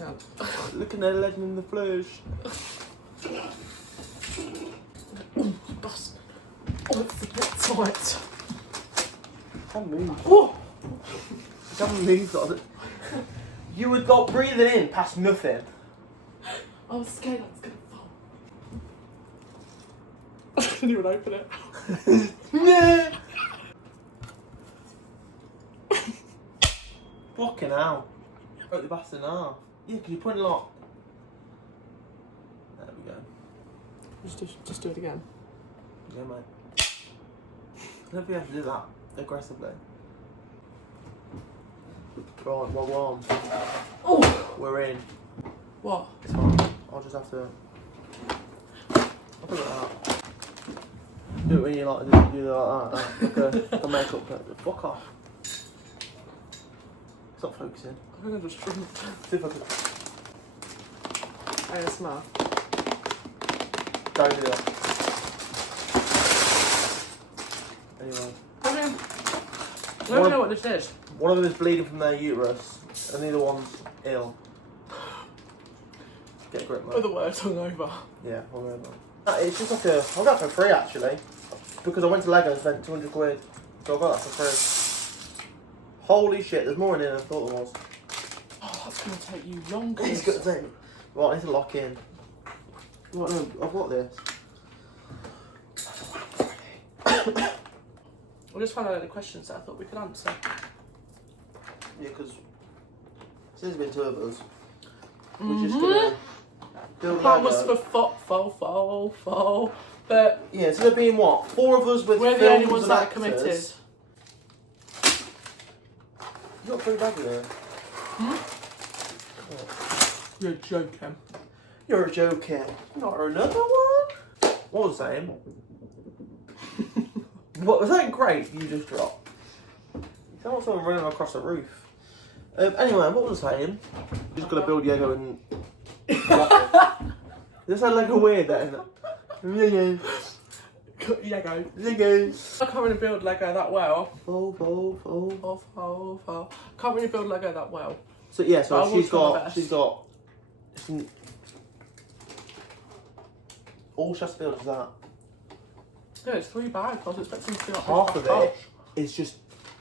sound. Looking at a legend in the flesh. That's... Oh, it's a bit tight. Can't move. Oh! Can't move. You would got breathing in past nothing. I was scared I was going to fall. I didn't even open it. No. Fucking hell. Broke the bastard in half. Yeah, because you put it like... There we go. Just do it again. Yeah, mate. I don't think you have to do that aggressively. Right, well, we're on. Oh! We're in. What? It's fine. I'll just have to... I'll do it like that. Do it when you like, do it like that. Like a makeup. Fuck off. It's not focusing. I think I just shouldn't. See if I can... ASMR. Don't do that. Anyway. I don't know what this is. One of them is bleeding from their uterus, and the other one's ill. Get a grip, mate. Other words, hungover. Yeah, hungover. It's just like a... I got that for free, actually. Because I went to Lego and spent 200 quid. So I got that for free. Holy shit, there's more in here than I thought there was. Oh, that's going to take you longer. It's good to take... Right, I need to lock in. Right, no, I've got this. I just found out the questions that I thought we could answer. Yeah, because since there's been two of us, we're just gonna build That was Lego. for fall. But Yeah, so there being what? 4 of us with we're the only films ones and that are actors. committed. You got 3 bags in there. You're joking. You're a joker. Not another one. What was I saying? What was that grape you just dropped? You sound like someone running across a roof. Anyway, what was I saying? Just gonna build Lego and. Is that Lego weird then? Lego. Lego. Lego. I can't really build Lego that well. Fall. Can't really build Lego that well. So yeah, But I so will try my best. she's got some, all she has to build is that. Yeah, it's 3 bags. I was expecting to do like Half of half. it is just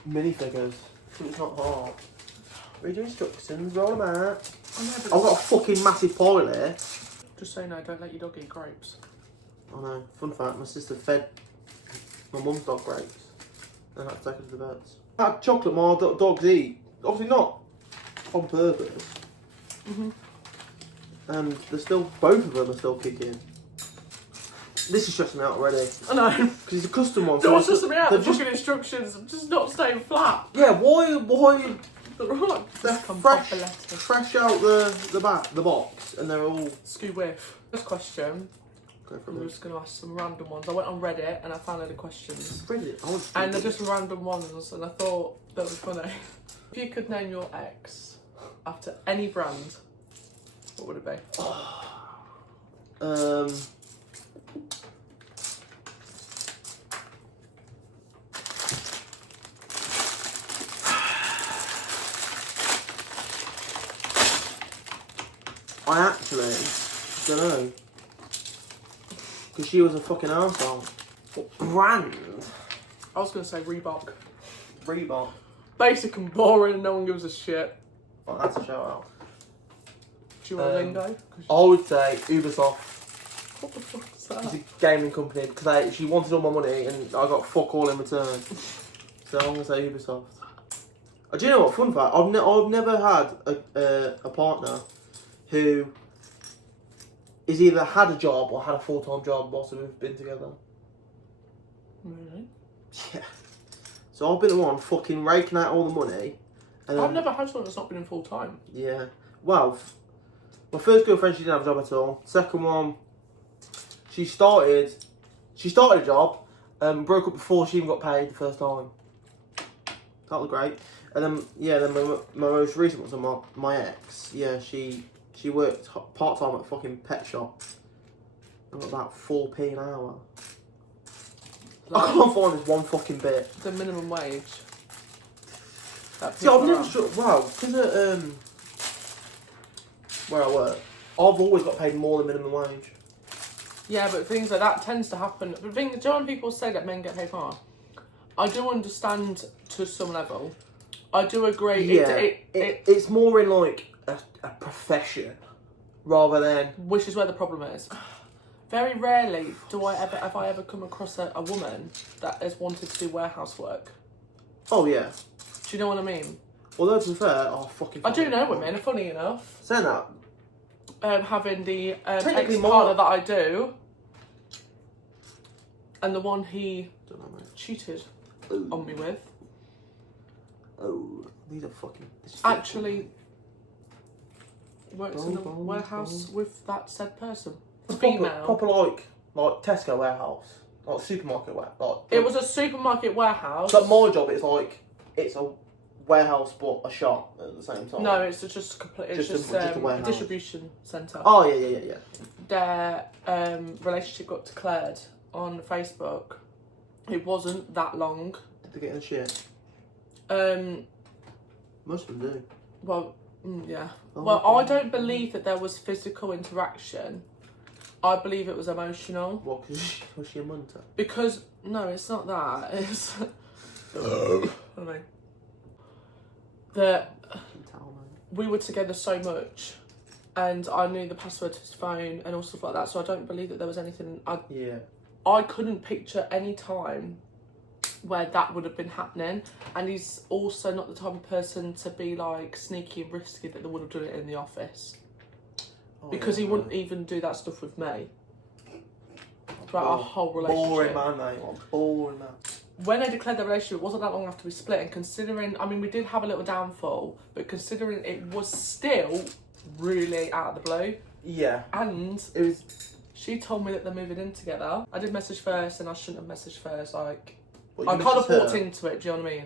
minifigures, so it's not hard. Read your instructions, roll them out. I've got a fucking massive pile here. Just so you know, don't let your dog eat grapes. Oh no, fun fact, my sister fed my mum's dog grapes. And I had to take her to the vets. That chocolate my dogs eat, obviously not on purpose. And they're still, both of them are still kicking. This is stressing me out already. I know. Because it's a custom one. So what's stressing me out? The they've just- fucking instructions. I'm just not staying flat. Yeah, why They're all they're discombobulated. fresh out the box, and they're all... Skew with. This question, Go for I'm it. just going to ask some random ones. I went on Reddit and I found other questions. Brilliant. I want to And they're just random ones, and I thought that was funny. If you could name your ex after any brand, what would it be? I actually don't know. Because she was a fucking arsehole. What brand? I was going to say Reebok. Reebok. Basic and boring, and no one gives a shit. Oh, that's a shout out. Do you want Lingo? I would say Ubisoft. What the fuck is It's that? a gaming company because she wanted all my money and I got fuck all in return. So I'm gonna say Ubisoft. Do you know what? Fun fact: I've never had a partner who is either had a job or had a full-time job whilst we've been together. Really? Yeah. So I've been the one fucking raking out all the money. And I've never had someone that's not been in full time. Yeah. Well, my first girlfriend, she didn't have a job at all. Second one, she started a job, broke up before she even got paid the first time. That was great. And then, yeah, then my most recent was my ex. Yeah, she worked part-time at a fucking pet shop. And got about 4p an hour. I can't find this one fucking bit. The minimum wage. See, I've never sure. Wow, because where I work, I've always got paid more than minimum wage. Yeah, but things like that tends to happen. The thing, do you know when people say that men get paid more? I do understand to some level. I do agree. Yeah, it's more in like a profession rather than. Which is where the problem is. Very rarely have I ever come across a woman that has wanted to do warehouse work. Oh yeah. Do you know what I mean? Although to be fair, I do know women. Funny enough. Saying that. Having the Technically ex-partner more- that I do, and the one he Don't know, mate. cheated Ooh. on me with, Oh, these are fucking. actually works in a warehouse with that said person. Female. Proper like Tesco warehouse, like supermarket warehouse. It was a supermarket warehouse. But my job is like it's a warehouse but a shop at the same time. No, it's just complete. It's Just just, a warehouse. distribution centre. Oh yeah. Their relationship got declared on Facebook. It wasn't that long. Did they get in the shit? Most of them do. Well, yeah. Oh, Well, okay. I don't believe that there was physical interaction. I believe it was emotional. What? Because was she a munter? Because no, it's not that. It's. I mean, that Fucking towel, man. we were together so much, and I knew the password to his phone and all stuff like that. So I don't believe that there was anything. Yeah. I couldn't picture any time where that would have been happening, and he's also not the type of person to be like sneaky and risky that they would have done it in the office, because he wouldn't even do that stuff with me throughout our whole relationship. Boring man, mate. Boring man. When I declared the relationship, it wasn't that long after we split, and considering, I mean, we did have a little downfall, but considering it was still really out of the blue, Yeah. and It was. she told me that they're moving in together. I did message first, and I shouldn't have messaged first, like. What, I you kind of messaged walked her? into it, do you know what I mean?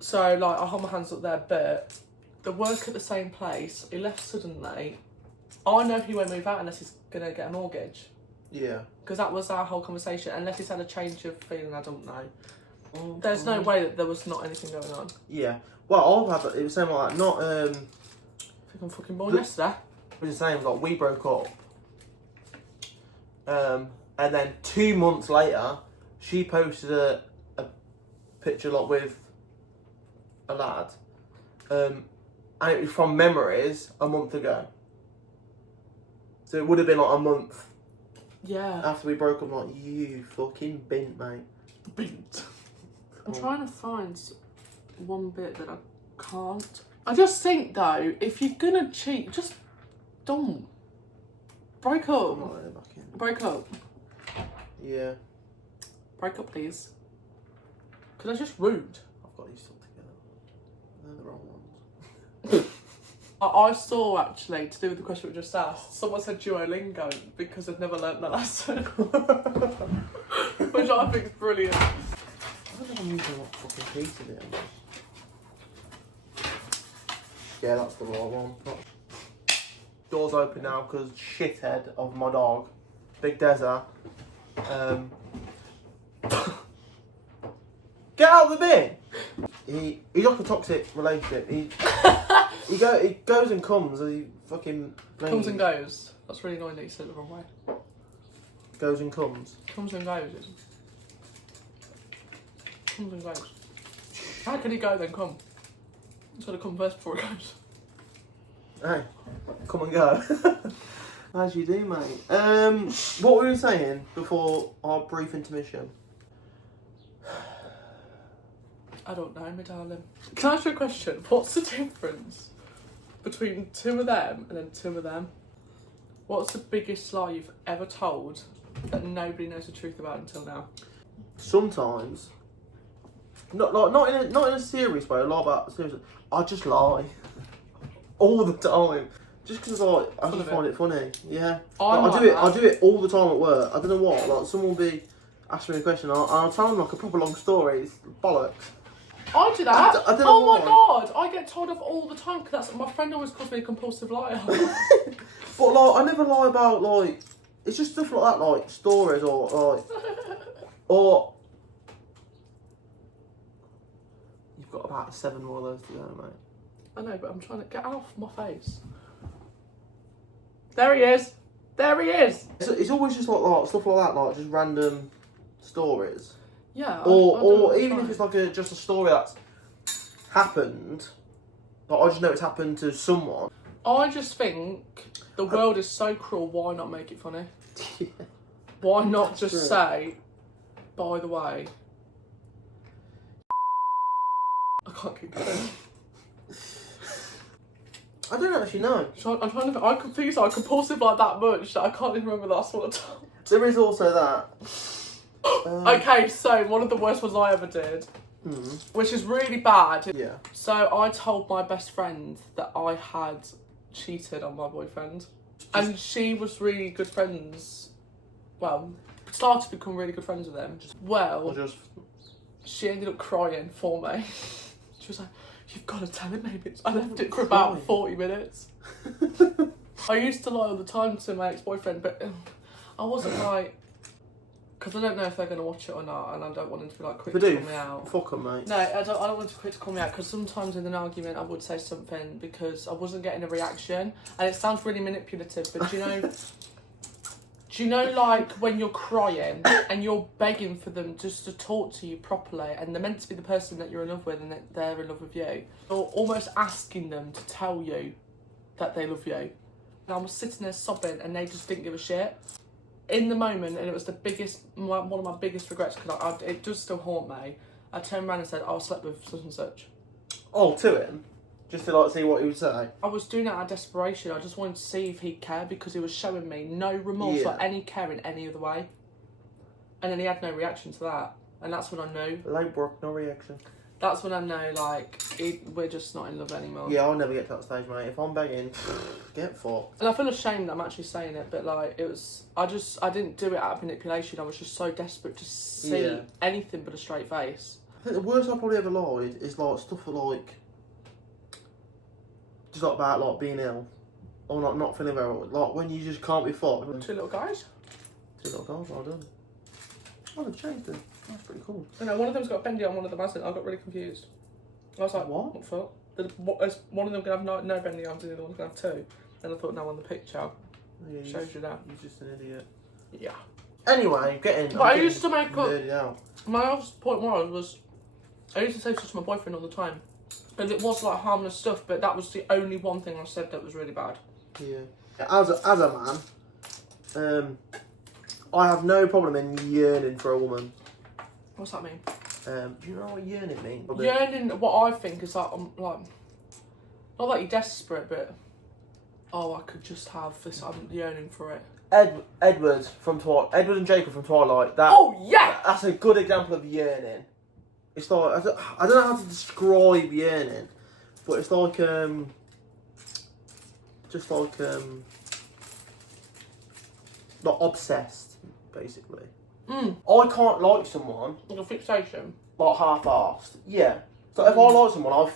So, like, I hold my hands up there, but the work at the same place, he left suddenly. I know he won't move out unless he's going to get a mortgage. Yeah. Because that was our whole conversation. Unless he's had a change of feeling, I don't know. There's no way that there was not anything going on. Yeah. Well, I've had it was saying like that. Not I think I'm fucking born The- yesterday. it was the same. Like we broke up. And then 2 months later, she posted a picture like with a lad, and it was from memories a month ago. So it would have been like a month Yeah. after we broke up. I'm like, you fucking bint, mate. Beat. I'm Oh. trying to find one bit that I can't. I just think though, if you're gonna cheat, just don't. Break I'm up. not letting it back in. Break up. Yeah. Break up, please. Because that's just rude. I've got these stuck together. They're the wrong ones. I saw actually, to do with the question we just asked, someone said Duolingo because they've never learnt the lesson. Which I think is brilliant. I don't know if I'm using what fucking piece of it. Yeah, that's the right one. Doors open now because shithead of my dog, Big Deza. Get out of the bin! He's like a toxic relationship. He goes and comes as he fucking Comes and goes. That's really annoying that you said it the wrong way. Goes and comes. Comes and goes. Comes and goes. How can he go then come? He's got to come first before he goes. Hey, come and go. As you do, mate. What were we saying before our brief intermission? I don't know, my darling. Can I ask you a question? What's the difference between two of them and then two of them? What's the biggest lie you've ever told that nobody knows the truth about until now? Sometimes, not in a serious way. A lot about seriously. I just lie all the time, just because I Full just of find it funny. Yeah, I'm I like do it. that. I do it all the time at work. I don't know what. Like someone will be asking me a question, and I'll tell them like a proper long story. It's bollocks. I do that. I don't know Oh my why. god, I get told off all the time because my friend always calls me a compulsive liar. But like, I never lie about like. It's just stuff like that, like stories or like, or. You've got about 7 more of those to go, mate. I know, but I'm trying to get off my face. There he is. There he is. It's always just like stuff like that, like just random stories. Yeah. Or even if it's like just a story that's happened, like I just know it's happened to someone. I just think the world is so cruel. Why not make it funny? Why not just say, by the way, I can't keep going. I don't actually know. I'm trying to. I confuse. I'm compulsive like that much that I can't even remember the last one I told. There is also that. Okay, so one of the worst ones I ever did, which is really bad. Yeah. So I told my best friend that I had cheated on my boyfriend, and she was really good friends. Well, started to become really good friends with him. She ended up crying for me. She was like, "You've got to tell him, maybe." I left it for about 40 minutes. I used to lie all the time to my ex-boyfriend, but I wasn't like, because I don't know if they're going to watch it or not, and I don't want them to be like quick to call me out. Fuck them, mate. No, I don't want them to quick to call me out, because sometimes in an argument I would say something because I wasn't getting a reaction, and it sounds really manipulative, but do you know, like when you're crying and you're begging for them just to talk to you properly, and they're meant to be the person that you're in love with and that they're in love with you, you're almost asking them to tell you that they love you. And I was sitting there sobbing and they just didn't give a shit. In the moment, and it was one of my biggest regrets, because it does still haunt me, I turned around and said, I slept with such and such. Oh, to him? Just to like see what he would say? I was doing it out of desperation. I just wanted to see if he'd care, because he was showing me no remorse or any care in any other way. And then he had no reaction to that. And that's when I knew. Late Brooke, no reaction. That's when I know, like, we're just not in love anymore. Yeah, I'll never get to that stage, mate. If I'm begging, get fucked. And I feel ashamed that I'm actually saying it, but, like, I didn't do it out of manipulation. I was just so desperate to see anything but a straight face. I think the worst I probably ever lied is, like, stuff like, just like about, like, being ill. Or not feeling very well. Like, when you just can't be fucked. 2 little guys. 2 little guys, well done. Oh, they've changed them. That's pretty cool. I know, one of them's got a bendy on, one of them hasn't. I got really confused. I was like, what? What the fuck? Is one of them going to have no bendy arms and the other one's going to have 2? And I thought, no, on the picture. Yeah, Shows you that. You're just an idiot. Yeah. Anyway, getting. But I used to make up. Out. My last point was, I used to say stuff to my boyfriend all the time. And it was like harmless stuff, but that was the only one thing I said that was really bad. Yeah. As a man, I have no problem in yearning for a woman. What's that mean? Do you know what yearning means? Yearning, what I think is that I'm like, not that you're desperate, but I could just have this. I'm yearning for it. Edward and Jacob from Twilight. That's a good example of yearning. It's like I don't know how to describe yearning, but it's like just like not obsessed, basically. I can't like someone Like a fixation. like half-assed. Yeah. So if I like someone,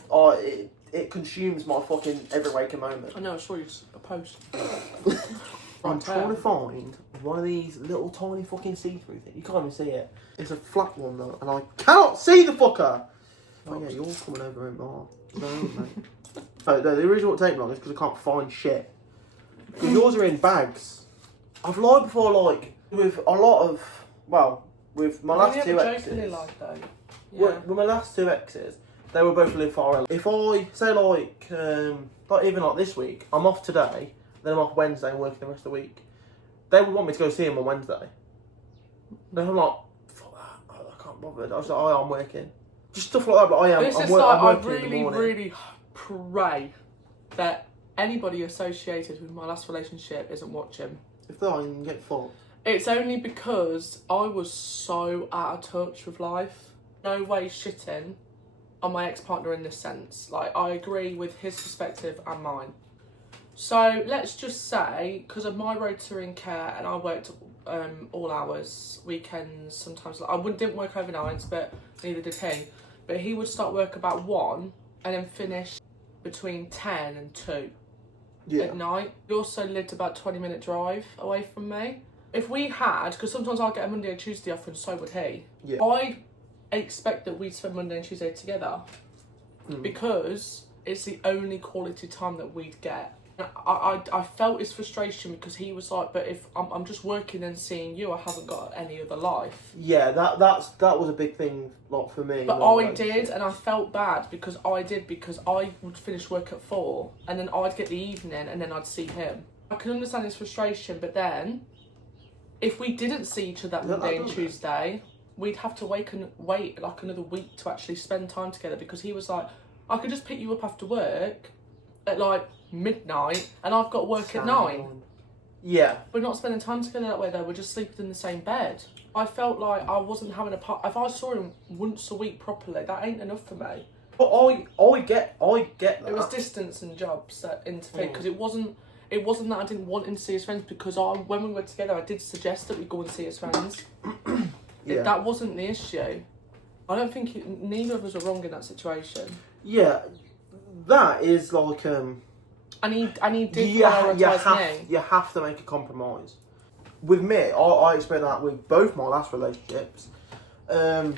it consumes my fucking every waking moment. I know. I saw you a post. I'm trying to find one of these little tiny fucking see-through things. You can't even see it. It's a flat one though, and I cannot see the fucker. Oh yeah, you're coming over in bar. No, mate. No, the reason it won't take long is because I can't find shit. Because yours are in bags. I've lied before, like with a lot of with my last 2 exes. With my last 2 exes, they were both live far away. If I say like even like this week, I'm off today, then I'm off Wednesday and working the rest of the week. They would want me to go see him on Wednesday. Then I'm like, fuck that, I can't bother. I was like, I'm working. Just stuff like that, but I'm working in the morning. really pray that anybody associated with my last relationship isn't watching. If they are, you can get fucked. It's only because I was so out of touch with life. No way shitting on my ex-partner in this sense. Like, I agree with his perspective and mine. So let's just say, because of my rota in care, and I worked all hours, weekends, sometimes. I didn't work overnights, but neither did he. But he would start work about 1 and then finish between 10 and 2 at night. He also lived about 20-minute drive away from me. If we had, because sometimes I'll get a Monday and Tuesday off and so would he, I expect that we'd spend Monday and Tuesday together because it's the only quality time that we'd get. I felt his frustration because he was like, but if I'm just working and seeing you, I haven't got any other life. Yeah, that was a big thing, like, for me. But I did, and I felt bad because I would finish work at 4, and then I'd get the evening, and then I'd see him. I can understand his frustration, but then if we didn't see each other that Monday and Tuesday, we'd have to wait like another week to actually spend time together, because he was like, I could just pick you up after work at like midnight, and I've got work at 9. Yeah. We're not spending time together that way though, we're just sleeping in the same bed. I felt like I wasn't having if I saw him once a week properly, that ain't enough for me. But I get that. It was distance and jobs that interfered, because it wasn't that I didn't want him to see his friends, because when we were together I did suggest that we go and see his friends. Yeah. That wasn't the issue. I don't think neither of us are wrong in that situation. Yeah, that is like And he did prioritise me. You have to make a compromise. With me, I experienced that with both my last relationships. So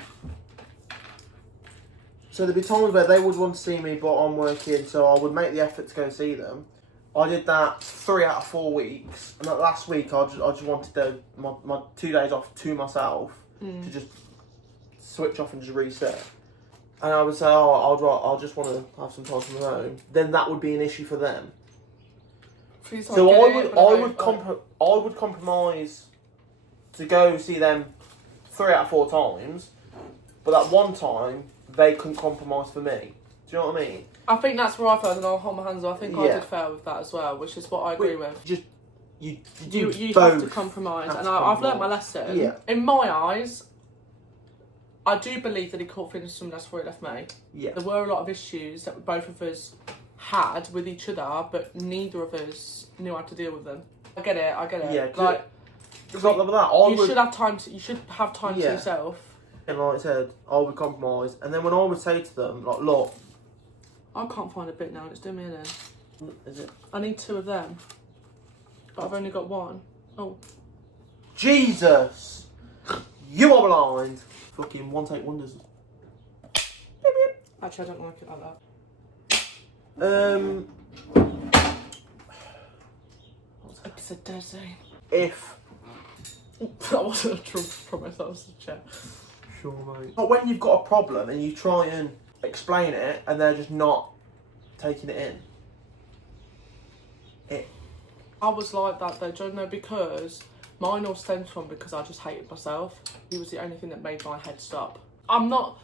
there'd be times where they would want to see me, but I'm working, so I would make the effort to go see them. I did that 3 out of 4 weeks, and that last week I just wanted my 2 days off to myself to just switch off and just reset. And I would say, I'll just want to have some time on my own. Then that would be an issue for them. So I would compromise to go see them 3 out of 4 times, but that one time they couldn't compromise for me. Do you know what I mean? I think that's where I felt, and I'll hold my hands up. I think I did fail with that as well, which is what I agree with. You have to compromise, and I've learnt my lesson. Yeah. In my eyes, I do believe that he caught feelings for someone else before he left me. Yeah. There were a lot of issues that both of us had with each other, but neither of us knew how to deal with them. I get it. Yeah, like, it's not like that. You should have time to yourself. And like I said, I would compromise, and then when I would say to them, like, look, I can't find a bit now, and it's doing me in there. Is it? I need 2 of them, but I've only got 1. Oh. Jesus! You are blind! Fucking one take wonders. Actually, I don't like it like that. It's a desi. If that wasn't a true promise, that was a chat. Sure, mate. But when you've got a problem and you try and explain it and they're just not taking it in. I was like that though, do you know, because mine all stems from because I just hated myself. He was the only thing that made my head stop. I'm not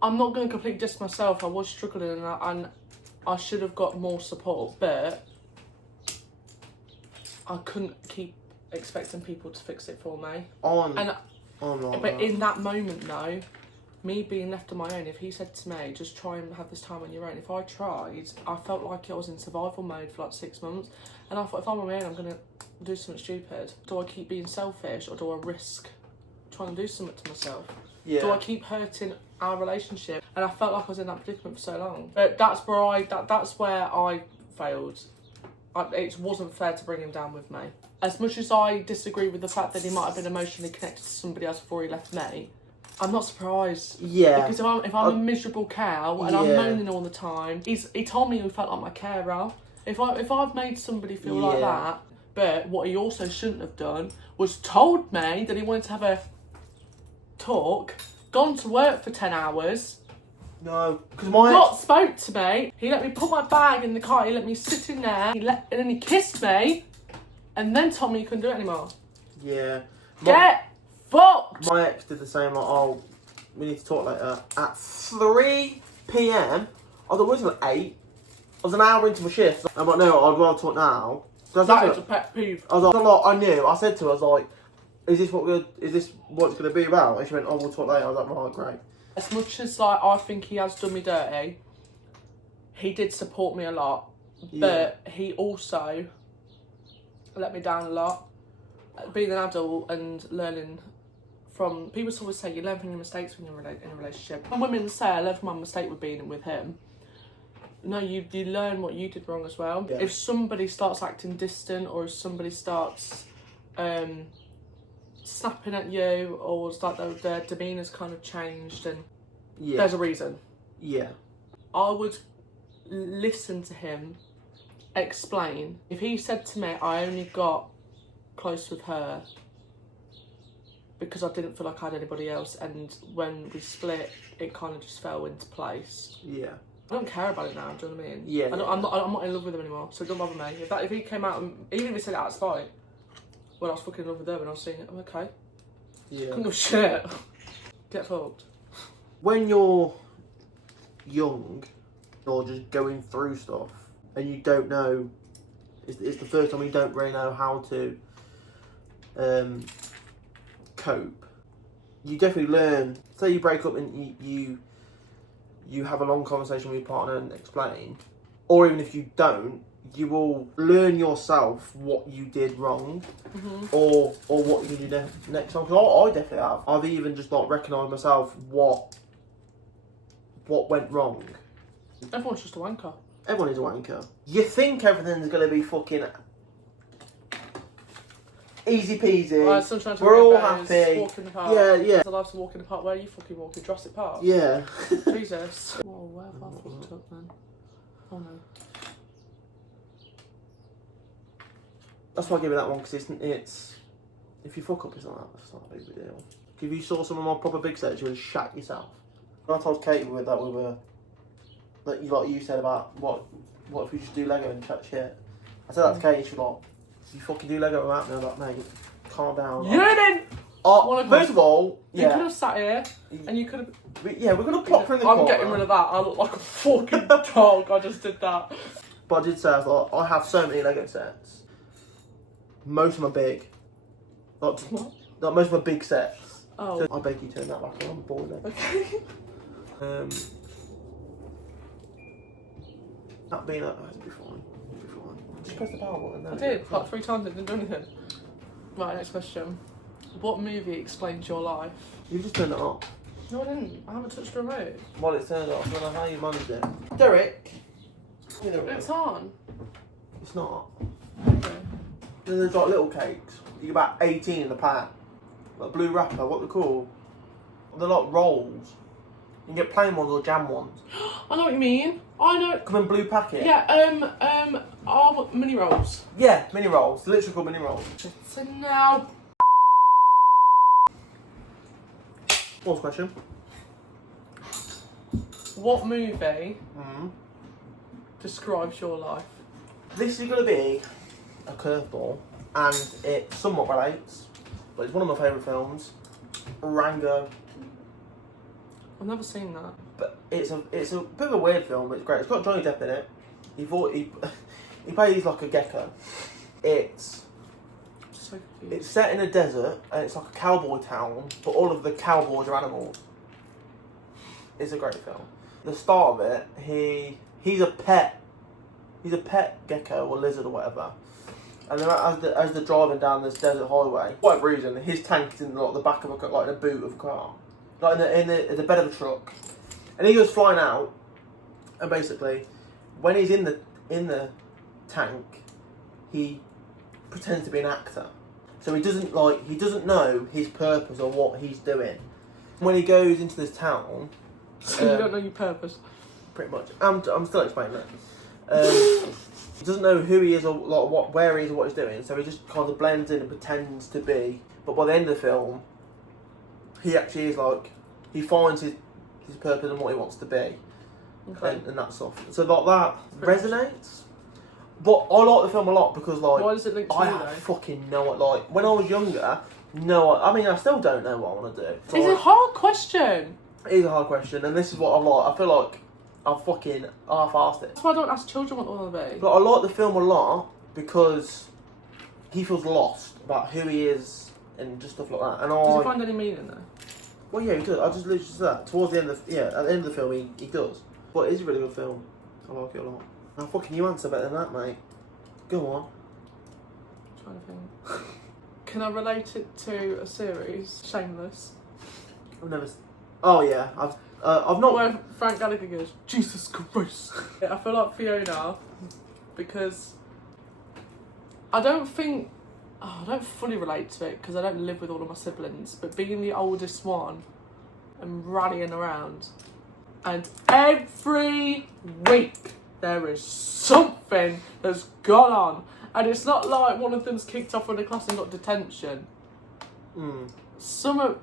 going to completely diss myself. I was struggling and I should have got more support, but I couldn't keep expecting people to fix it for me. But in that moment though, me being left on my own, if he said to me, just try and have this time on your own, if I tried, I felt like I was in survival mode for like 6 months, and I thought, if I'm on my own, I'm going to do something stupid. Do I keep being selfish, or do I risk trying to do something to myself? Yeah. Do I keep hurting our relationship? And I felt like I was in that predicament for so long. But that's where I failed. It wasn't fair to bring him down with me. As much as I disagree with the fact that he might have been emotionally connected to somebody else before he left me, I'm not surprised. Yeah. Because if I'm a miserable cow and I'm moaning all the time, he told me he felt like my carer. If I've made somebody feel like that, but what he also shouldn't have done was told me that he wanted to have a talk, gone to work for 10 hours. No, because Not spoke to me. He let me put my bag in the car. He let me sit in there. And then he kissed me, and then told me he couldn't do it anymore. Yeah. Get fucked. My ex did the same. Like, oh, we need to talk later. At 3 p.m. I thought it was at 8. I was an hour into my shift. I'm like, no, I'd rather talk now. So That is a pet peeve. I was like, I knew. I said to her, I was like, is this what it's going to be about? And she went, oh, we'll talk later. I was like, right, great. As much as like I think he has done me dirty, he did support me a lot, but he also let me down a lot. Being an adult and learning from people always say you learn from your mistakes when you're in a relationship. And women say I learned from my mistake with being with him. No, you learn what you did wrong as well. Yeah. If somebody starts acting distant, or if somebody starts snapping at you, or it's like their demeanour's kind of changed, and there's a reason. Yeah. I would listen to him explain. If he said to me, I only got close with her because I didn't feel like I had anybody else, and when we split, it kind of just fell into place. Yeah. I don't care about it now. Do you know what I mean? Yeah. I'm not in love with him anymore, so it don't bother me. If he came out and even if he said it out of spite, well, I was fucking in love with her and I was saying, I'm okay. Yeah. Couldn't give a shit. Get fucked. When you're young, or just going through stuff, and you don't know, it's the first time you don't really know how to cope. You definitely learn. Say you break up and you have a long conversation with your partner and explain, or even if you don't, you will learn yourself what you did wrong, or what you can do next time. Because I definitely have. I've even just like recognised myself what went wrong. Everyone's just a wanker. Everyone is a wanker. You think everything's going to be fucking easy peasy. Sunshine to We're all rainbows, happy. Walk in the park. Yeah. It's allowed to walk in the park. Where are you fucking walking? Jurassic Park? Yeah. Jesus. Whoa, where have I fucked up then? Oh no. That's why I give it that one, because it's if you fuck up, it's not a big deal. If you saw some of my proper big sets, you would shat yourself. When I told Katie with that we were, like you said about what if we just do Lego and chat shit. I said that to Katie. She was like, "If you fucking do Lego without me," I'm like, "Mate, calm down." You didn't. First of all, You could have sat here and you could have. we're gonna plot from the I'm corner. getting rid of that. I look like a fucking dog. I just did that. But I did say, I was like, I have so many Lego sets. Most of them are big. Like most of them are big sets. Oh. So I beg you turn that back on. I'm bored then. Okay. That being it'll be fine. It'll be fine. Just press the power button. I did like 3 times. It didn't do anything. Right. Next question. What movie explains your life? You just turned it off. No, I didn't. I haven't touched the remote. While it's turned off, I don't know how you managed it. Derek. It's on. It's not. Okay. Then there's like little cakes. You get about 18 in the pack. Like blue wrapper, what they're called. They're like rolls. You can get plain ones or jam ones. I know what you mean. I know. Come in blue packet. Yeah. Mini rolls. Yeah, mini rolls. Literally called mini rolls. So now. What's the question? What movie Mm. describes your life? This is going to be a curveball, and it somewhat relates, but it's one of my favourite films, Rango. I've never seen that. But it's a bit of a weird film, but it's great. It's got Johnny Depp in it. He plays like a gecko. It's So confused. set in a desert, and it's like a cowboy town, but all of the cowboys are animals. It's a great film. The start of it, he's a pet gecko or lizard or whatever. And then as they're driving down this desert highway, for whatever reason, his tank is in like the back of the boot of a car, like in the bed of a truck, and he goes flying out. And basically, when he's in the tank, he pretends to be an actor, so he doesn't know his purpose or what he's doing. When he goes into this town, So you don't know your purpose. pretty much. I'm still explaining that. He doesn't know who he is or like where he is or what he's doing, so he just kind of blends in and pretends to be. But by the end of the film, he actually is like, he finds his purpose and what he wants to be, Okay. and that stuff. So like that resonates. But I like the film a lot because like, Why does it link to I you have though? fucking know it. Like when I was younger, I mean I still don't know what I want to do. So, It's a like, hard question. it is a hard question, and this is what I like. I feel like I've fucking half-assed it. That's why I don't ask children what they want to be. But I like the film a lot because he feels lost about who he is and just stuff like that. And Does he find any meaning there? well, yeah, he does. I just literally said that towards the end of at the end of the film, he does. But it is a really good film. I like it a lot. Now, fucking you answer better than that, mate. Go on. I'm trying to think. Can I relate it to a series? Shameless. I've never. Oh yeah, I've not. Where Frank Gallagher goes, Jesus Christ. I feel like Fiona because I don't fully relate to it because I don't live with all of my siblings, but being the oldest one and rallying around, and every week there is something something has gone on. And it's not like one of them's kicked off from the class and got detention. Something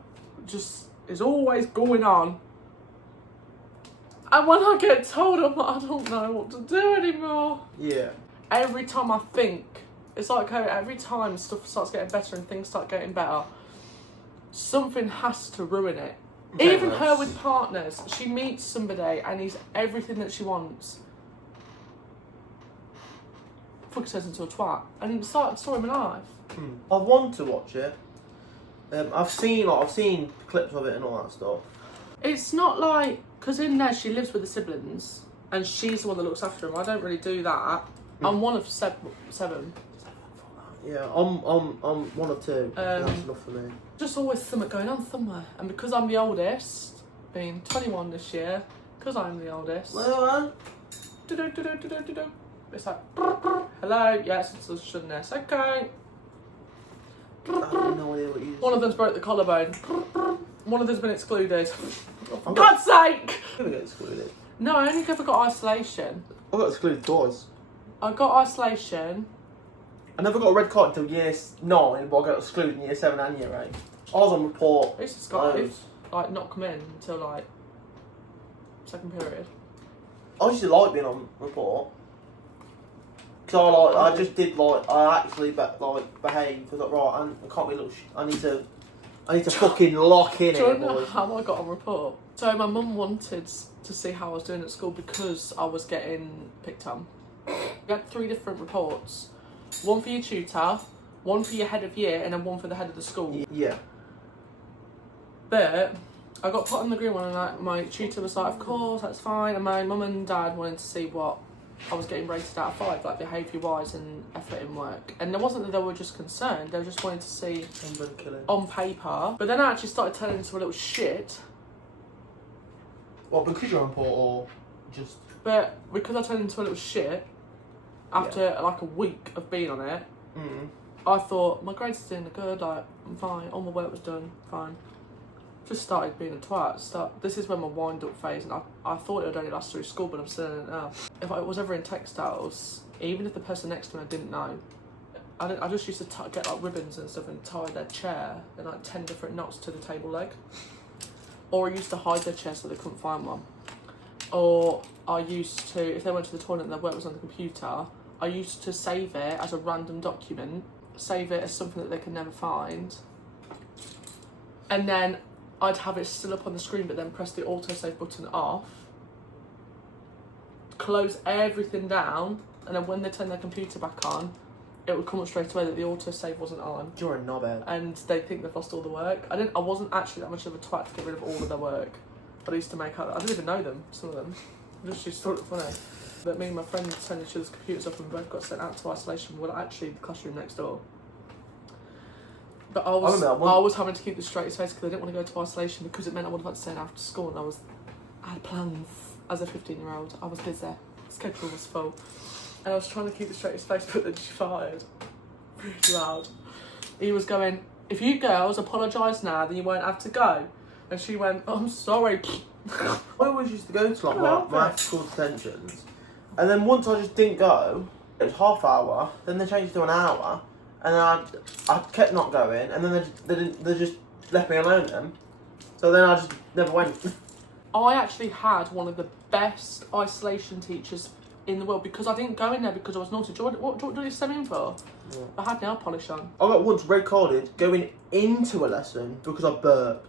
just is always going on. And when I get told, I'm like, I don't know what to do anymore. Yeah. Every time I think, it's like every time stuff starts getting better and things start getting better, something has to ruin it. Even her with partners, she meets somebody and he's everything that she wants. Fucking turns into a twat. And it's like the story of my life. I want to watch it. I've seen clips of it and all that stuff. It's not like, because in there she lives with the siblings and she's the one that looks after them. I don't really do that. I'm one of seven. Yeah, I'm one of two. That's enough for me. Just always something going on somewhere. And because I'm the oldest, being 21 this year, because I'm the oldest. Well, It's like, hello, yes, it's the shouldn't okay. I have no idea what you One of them's broke the collarbone. One of them's been excluded. For I'm God's sake! I'm gonna get excluded. No, I only ever got isolation. I got excluded twice. I got isolation. I never got a red card until year 9, but I got excluded in year 7 and year 8. I was on report. I used to Skype, like not come in until like second period. I used to like being on report. Because I just did I actually behaved. I was like, right, I can't be a little I need to fucking lock in Do you here, know boys. how I got on report? So my mum wanted to see how I was doing at school because I was getting picked on. We had 3 different reports. One for your tutor, one for your head of year, and then one for the head of the school. Yeah. But I got put on the green one and my tutor was like, of course, that's fine. And my mum and dad wanted to see what I was getting rated out of 5, like behaviour-wise and effort in work. And it wasn't that they were just concerned, they just wanted to see on paper. But then I actually started turning into a little shit. Well, because you're on report or just... But because I turned into a little shit, after like a week of being on it, I thought, my grades are doing good, like, I'm fine, all my work was done, fine. Just started being a twat. This is when my wind-up phase, and I thought it would only last through school, but I'm still in it now. If I was ever in textiles, even if the person next to me I didn't know, I just used to get like ribbons and stuff and tie their chair in like 10 different knots to the table leg. Or I used to hide their chair so they couldn't find one. Or I used to, if they went to the toilet and their work was on the computer, I used to save it as a random document, save it as something that they could never find, and then I'd have it still up on the screen, but then press the autosave button off, close everything down, and then when they turn their computer back on, it would come up straight away that the autosave wasn't on. You're a knobhead. And they think they've lost all the work. I wasn't actually that much of a twat to get rid of all of their work. But I used to make out, I didn't even know them, some of them. I just used to thought it funny. That me and my friend turned each other's computers up and we both got sent out to isolation. Well, actually the classroom next door. But I was having to keep the straightest face because I didn't want to go to isolation because it meant I would have had to stay after school, and I had plans as a 15-year-old. I was busy. Schedule was full. And I was trying to keep the straightest face, but then she farted really loud. He was going, if you girls apologise now, then you won't have to go. And she went, oh, I'm sorry. I always used to go to like my after-school detentions, and then once I just didn't go, it was half hour, then they changed to an hour, and then I kept not going, and then they just left me alone then. So then I just never went. I actually had one of the best isolation teachers in the world because I didn't go in there because I was naughty. What did you send me in for? Yeah. I had nail polish on. I got once red carded going into a lesson because I burped.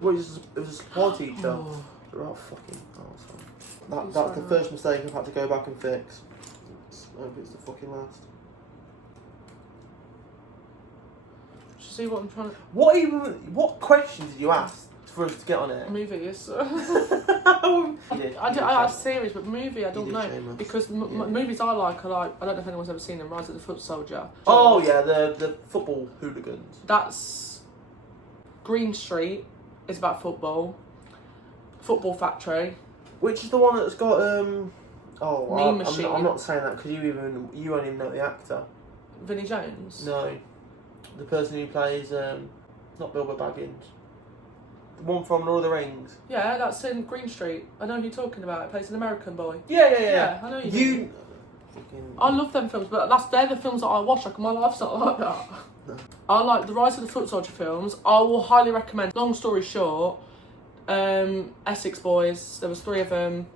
It was a supply teacher. Oh. Oh, fucking arsehole. That's the first mistake I've had to go back and fix. I hope it's the fucking last. Do you see what I'm trying to... What questions did you ask for us to get on it? Movies. I asked series, but movie I don't know. Because movies I like, I don't know if anyone's ever seen them, Rise of the Foot Soldier. Oh yeah, the football hooligans. That's Green Street. It's about football. Football Factory. Which is the one that's got Mean Machine. I'm not saying that because you won't even know the actor. Vinnie Jones. No, the person who plays not Bilbo Baggins. The one from Lord of the Rings. Yeah, that's in Green Street. I know who you're talking about. It plays an American boy. Yeah. I know you. Fucking... I love them films, but they're the films that I watch. Like, my life's not like that. No. I like the Rise of the Foot Soldier films. I will highly recommend. Long story short, Essex Boys. There was 3 of them.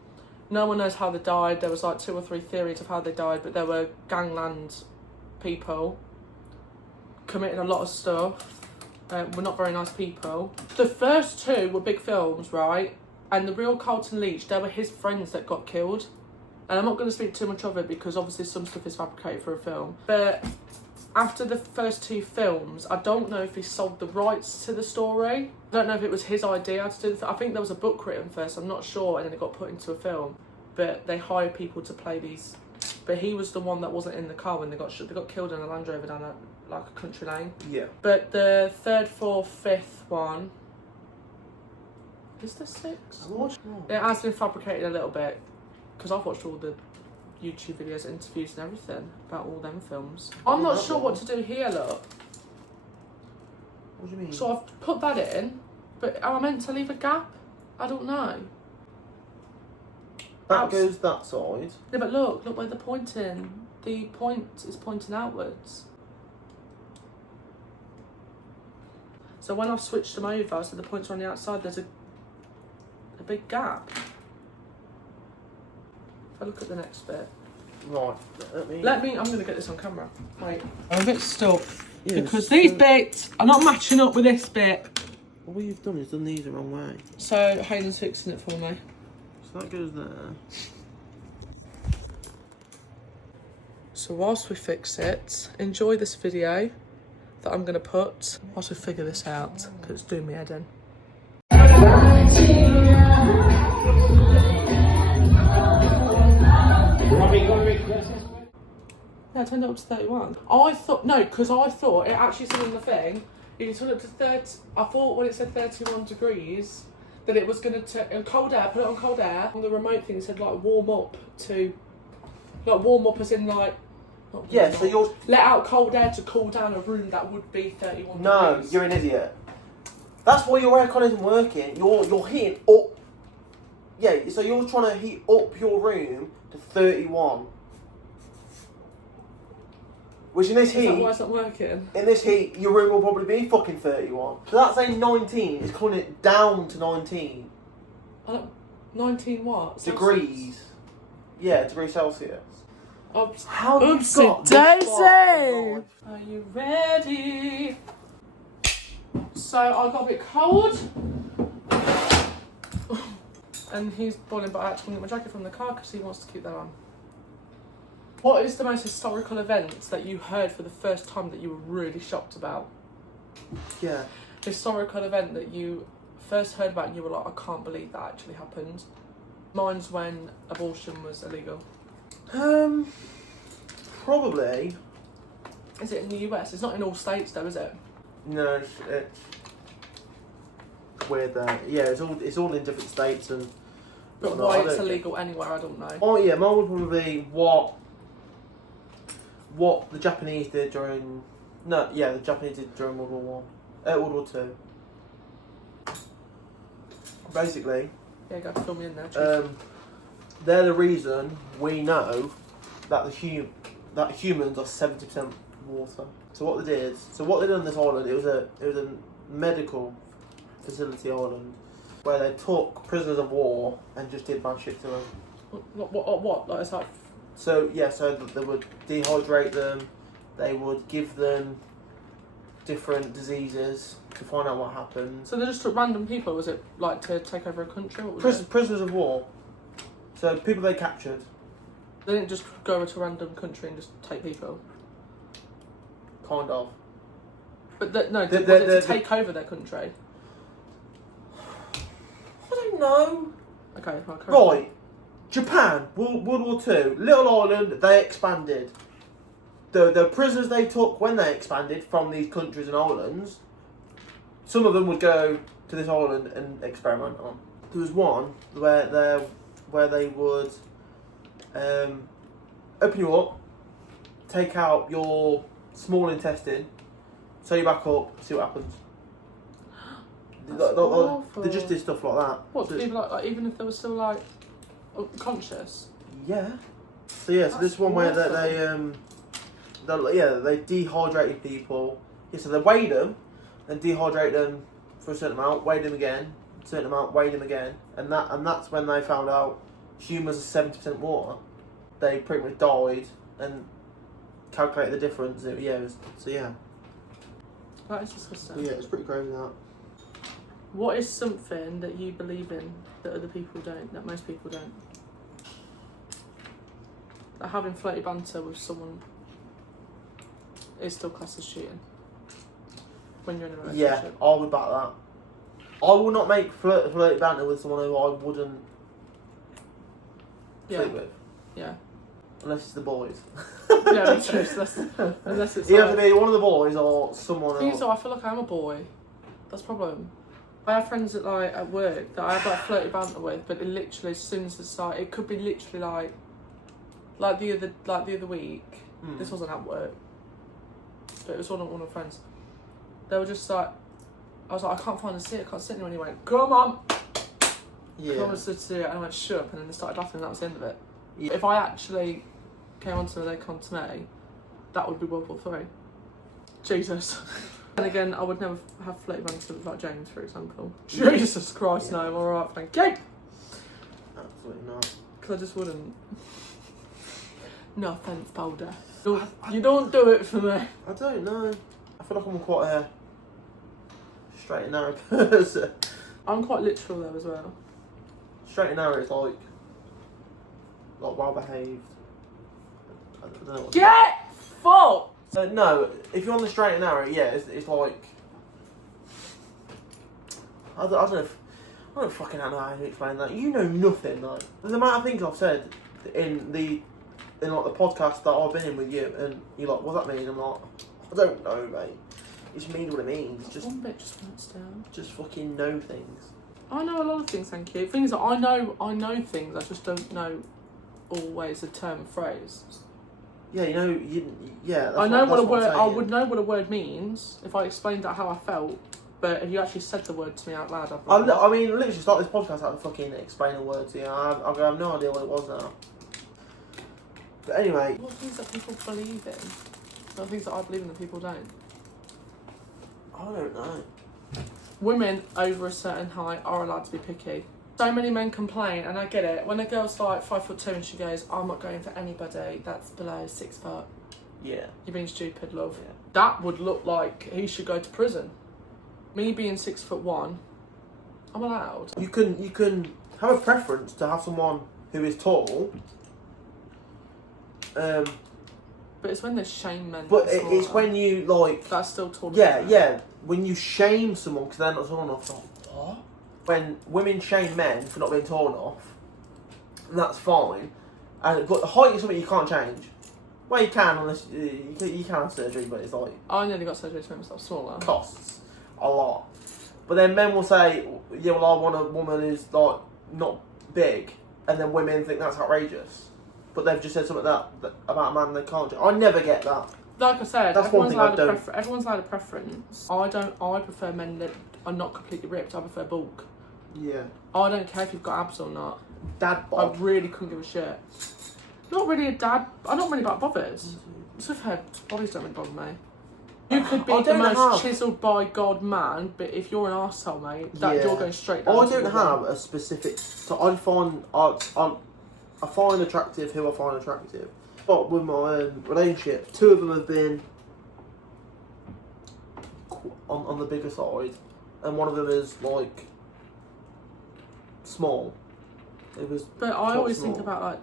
No one knows how they died. There was like 2 or 3 theories of how they died, but there were gangland people committing a lot of stuff. Were not very nice people. The first 2 were big films, right? And the real Carlton Leach, they were his friends that got killed. And I'm not going to speak too much of it because obviously some stuff is fabricated for a film. But after the first 2 films, I don't know if he sold the rights to the story. I don't know if it was his idea to do the I think there was a book written first, I'm not sure, and then it got put into a film. But they hired people to play these. But he was the one that wasn't in the car when they got killed in a Land Rover down a country lane. Yeah. But the 3rd, 4th, 5th one... Is there 6? It has been fabricated a little bit. Because I've watched all the YouTube videos, interviews and everything about all them films. I'm not sure what to do here, look. What do you mean? So I've put that in, but am I meant to leave a gap? I don't know. That goes that side. Yeah, but look where they're pointing. The point is pointing outwards. So when I've switched them over, so the points are on the outside, there's a big gap. If I look at the next bit. Right. I'm going to get this on camera. Wait. I'm a bit stuck. Yes. Because these bits are not matching up with this bit. Well, what you've done is done these the wrong way. So Hayden's fixing it for me. So that goes there. So whilst we fix it, enjoy this video that I'm going to put whilst we figure this out, because it's doing me head in. Yeah, I turned it up to 31. I thought, no, because I thought it actually said in the thing, you can turn it to 30, I thought when it said 31 degrees, that it was going to, cold air, put it on cold air. On the remote thing it said like warm up as in like, Yeah, so you're... let out cold air to cool down a room that would be 31 No, degrees. you're an idiot. That's why your aircon isn't working. You're heating up. Yeah, so you're trying to heat up your room to 31. Which in this Is that heat... why it's not working? In this heat, your room will probably be fucking 31. So that's saying 19 is cooling it down to 19. 19 what? Degrees. Yeah, degrees Celsius. Oops. How have you Oopsie got this far in daisy! life? Are you ready? So I got a bit cold. And he's boiling, but I had to get my jacket from the car because he wants to keep that on. What is the most historical event that you heard for the first time that you were really shocked about? Yeah. Historical event that you first heard about and you were like, I can't believe that actually happened. Mine's when abortion was illegal. Probably. Is it in the US? It's not in all states though, is it? No, it's weird there. Yeah, it's all in different states and. But no, why I it's don't illegal anywhere, I don't know. Oh yeah, mine would probably be what the Japanese did during. No, yeah, the Japanese did during World War World War Two. Basically. Yeah, go fill me in there. They're the reason we know that that humans are 70% water. So what they did on this island, it was a medical facility island where they took prisoners of war and just did bad shit to them. What? Like, it's like... So yeah, so they would dehydrate them, they would give them different diseases to find out what happened. So they just took random people, was it like to take over a country? What was it? Prisoners of war. So people they captured. They didn't just go over to a random country and just take people? Kind of. But was it to take over their country? I don't know. Okay, Right. Japan, World War Two, little island, they expanded. The prisoners they took when they expanded from these countries and islands, some of them would go to this island and experiment on. There was one where they would open you up, take out your small intestine, sew you back up, see what happens. They just did stuff like that. What, so people like even if they were still like conscious? Yeah. So yeah, so this That's one where awful. they dehydrated people. Yeah, so they weighed them and dehydrate them for a certain amount, weighed them again, a certain amount, weighed them again, and that's when they found out humans are 70% water. They pretty much died and calculated the difference. So yeah. That is disgusting. Yeah, it's pretty crazy that. What is something that you believe in that other people don't, that most people don't? That having flirty banter with someone is still classed as cheating when you're in a relationship. Yeah, I would back that. I will not make flirty banter with someone who I wouldn't sleep with. Yeah. Unless it's the boys. Yeah, true. Unless it's You like, have to be one of the boys or someone thing else. is, though, I feel like I'm a boy. That's the problem. I have friends at work that I have flirty banter with, but it literally, as soon as it's like, it could be literally like the other week. This wasn't at work, but it was one of my friends. They were just like, I was like, I can't find a seat. I can't sit anywhere. And he went, "Come on." Yeah. Come and sit here, and I went, "Shut up," and then they started laughing. And that was the end of it. Yeah. If I actually came onto me, they come to me, that would be World War 3. Jesus. And again, I would never have flirty banter with like James, for example. Jesus Christ, no, I'm alright, thank you. Absolutely not. Because I just wouldn't. No offence, Boulder. You don't do it for me. I don't know. I feel like I'm quite a straight and narrow person. I'm quite literal though as well. Straight and narrow is like well behaved. I don't know what to Get fucked! no, if you're on the straight and narrow, yeah, it's like I don't fucking know how to explain that. You know nothing, like the amount of things I've said in like the podcast that I've been in with you, and you're like, "What's that mean?" I'm like, "I don't know, mate. It just means what it means. It's just one bit just went down. just fucking know things." I know a lot of things, thank you. Things that I know things. I just don't know always a term and phrase. Yeah, that's I know what a I'm word. I saying. would know what a word means if I explained out how I felt. But if you actually said the word to me out loud, I'd be like, I mean, literally start this podcast out and fucking explain a word to you. I have no idea what it was now. But anyway, what things that people believe in? What things that I believe in that people don't? I don't know. Women over a certain height are allowed to be picky. So many men complain, and I get it. When a girl's like 5'2" and she goes, "I'm not going for anybody that's below 6 foot." Yeah. You're being stupid, love. Yeah. That would look like he should go to prison. Me being 6'1", I'm allowed. You can have a preference to have someone who is tall. But it's when there's shame men. But that's it's smaller. when you like. That's still taller. Yeah. When you shame someone because they're not tall enough. Like, what? When women shame men for not being tall enough, that's fine. But the height is something you can't change. Well, you can unless you can have surgery, but it's like I nearly got surgery to make myself smaller. costs a lot. But then men will say, "Yeah, well, I want a woman who's like not big," and then women think that's outrageous. But they've just said something about a man they can't do. I never get that. Like I said, That's one thing I don't. Everyone's allowed a preference. I prefer men that are not completely ripped. I prefer bulk. Yeah. I don't care if you've got abs or not. Dad I bod. really couldn't give a shit. Not really a dad. I'm not really about bothers. So I've heard bodies don't really bother me. You could be I the don't most have- chiselled by God man, but if you're an arsehole, mate, that Yeah. you're going straight down. I to don't the have bottom. a specific. So I find attractive who I find attractive. But with my relationship, 2 of them have been on the bigger side, and one of them is like small. It was. But I quite always small. think about like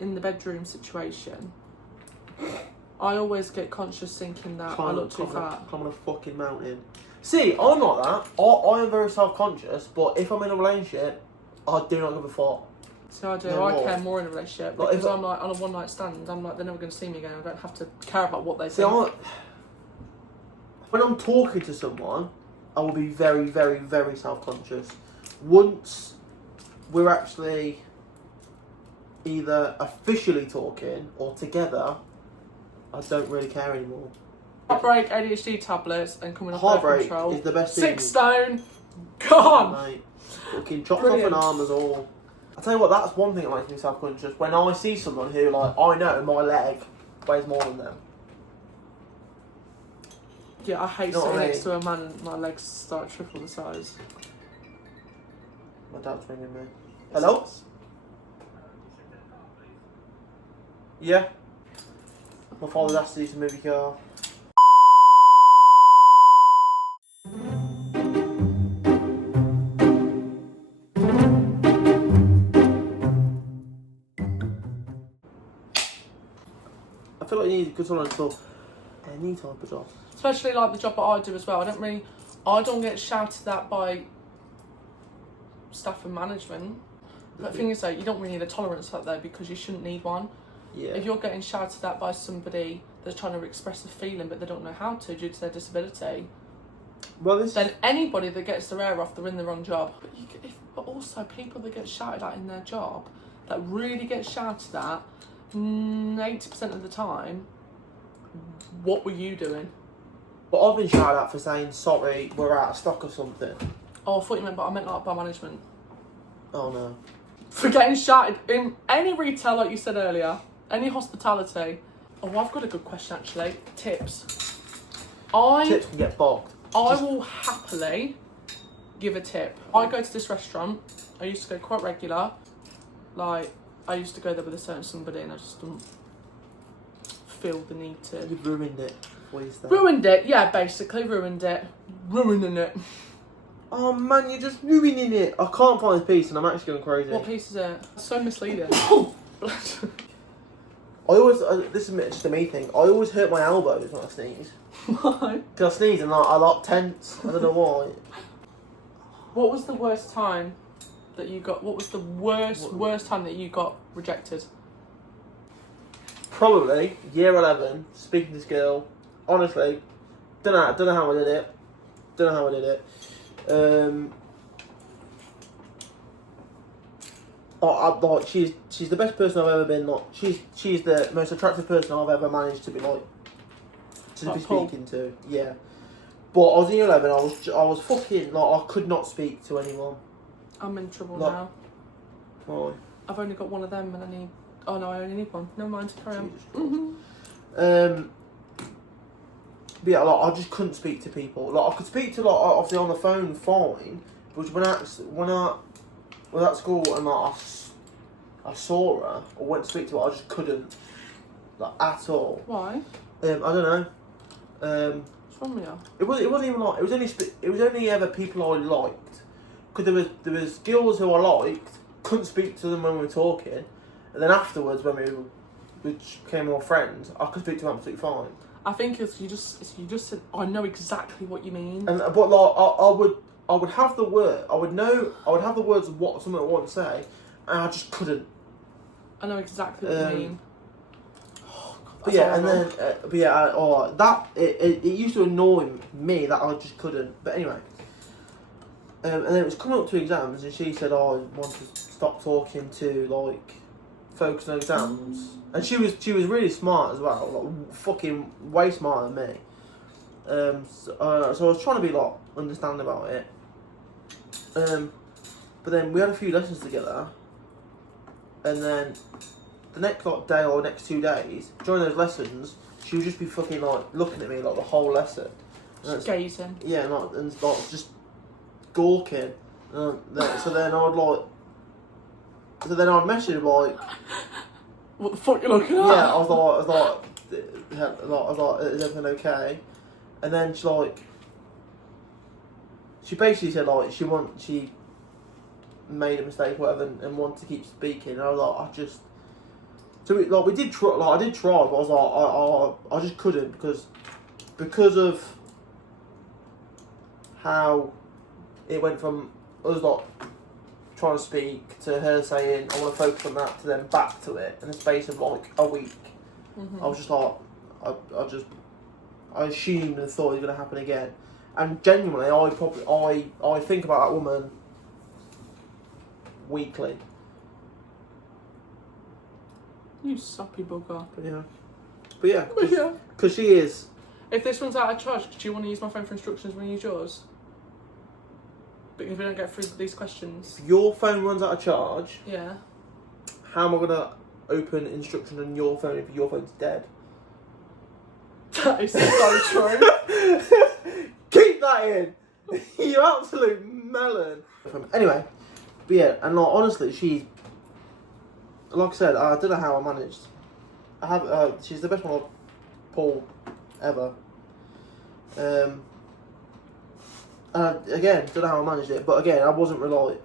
in the bedroom situation. I always get conscious thinking that I look too fat. Climb on a fucking mountain. See, I'm like that. I am very self-conscious, but if I'm in a relationship, I do not give a fuck. So I do. No I more. care more in a relationship Like, because if I'm like on a one night stand. I'm like they're never going to see me again. I don't have to care about what they See, think. when I'm talking to someone, I will be very, very, very self-conscious. Once we're actually either officially talking or together, I don't really care anymore. Heartbreak, ADHD tablets, and coming off birth Heartbreak control. is the best 6 thing. stone, gone. Mate, fucking chopped Brilliant. off an arm as all. I tell you what, that's one thing that makes me self-conscious. When I see someone who, like, I know my leg weighs more than them. Yeah, I hate You know what sitting I next mean? to a man and my legs start triple the size. My dad's ringing me. Hello? Yeah. My father's asked to use a movie car. I feel like you need a good someone for any type of job. Especially like the job that I do as well. I don't get shouted at by staff and management. But the thing is though, you don't really need a tolerance out there because you shouldn't need one. Yeah. If you're getting shouted at by somebody that's trying to express a feeling but they don't know how to due to their disability, Well, this then anybody that gets their air off, they're in the wrong job. But also people that get shouted at in their job, that really get shouted at, 80% of the time, what were you doing? But I've been shouted at for saying, sorry, we're out of stock or something. Oh, I thought you meant, but I meant like by management. Oh no. For getting shouted in any retail, like you said earlier, any hospitality. Oh, I've got a good question actually. Tips. Tips can get bogged. I will happily give a tip. I go to this restaurant. I used to go quite regular. Like, I used to go there with a certain somebody and I just didn't feel the need to. You've ruined it. What is that? Ruined it, yeah, basically ruined it. Ruining it. Oh man, you're just ruining it. I can't find this piece and I'm actually going crazy. What piece is it? It's so misleading. I always, this is just a me thing, I always hurt my elbows when I sneeze. Why? Because I sneeze and I like tense. I don't know why. What was the worst time that you got? What was the worst time that you got rejected? Probably year 11, speaking to this girl. Honestly, don't know how I did it. Like she's the best person I've ever been. Like she's the most attractive person I've ever managed to be like to Like be Paul. speaking to. Yeah, but I was in year 11. I was fucking like I could not speak to anyone. I'm in trouble Like- now. Why? I've only got one of them and I need... Oh no, I only need one. Never mind, carry on. Jesus Christ. But yeah, like I just couldn't speak to people. Like I could speak to like obviously on the phone fine, but when I was at school and like I saw her or went to speak to her, I just couldn't, like at all. Why? I don't know. What's wrong with you? It wasn't even like it was only ever people I liked, because there was girls who I liked, couldn't speak to them when we were talking, and then afterwards when we became more friends, I could speak to them absolutely fine. I think it's you just said, I know exactly what you mean. And but like I would have the word. I would have the words of what someone would want to say, and I just couldn't. I know exactly what you mean. But yeah, and then it used to annoy me that I just couldn't. But anyway, and then it was coming up to exams, and she said, "Oh, I want to stop talking to like focus on exams." And she was really smart as well, like fucking way smarter than me. So I was trying to be like understanding about it. But then we had a few lessons together, and then the next like day or next 2 days during those lessons, she would just be fucking like looking at me like the whole lesson. Just gazing. Yeah, and just gawking. So then I'd message her like, What the fuck you looking at? yeah, I was like, is everything okay? And then she basically said like she made a mistake or whatever and wanted to keep speaking. And I was like, we did try. Like I did try, but I was like, I just couldn't because of how it went from us like trying to speak to her saying I want to focus on that to then back to it in the space of like a week. Mm-hmm. I was just like, I assumed and thought it was going to happen again. And genuinely, I think about that woman weekly. You soppy bugger. But yeah, because she is. If this one's out of charge, do you want to use my phone for instructions when you use yours? But if we don't get through these questions. If your phone runs out of charge, Yeah. how am I gonna open instructions on your phone if your phone's dead? That is so true. Keep that in. You absolute melon. Anyway, but yeah, and like, honestly, she's like I said, I don't know how I managed. I have. She's the best one I've pulled ever. Again, don't know how I managed it, but again, I wasn't really.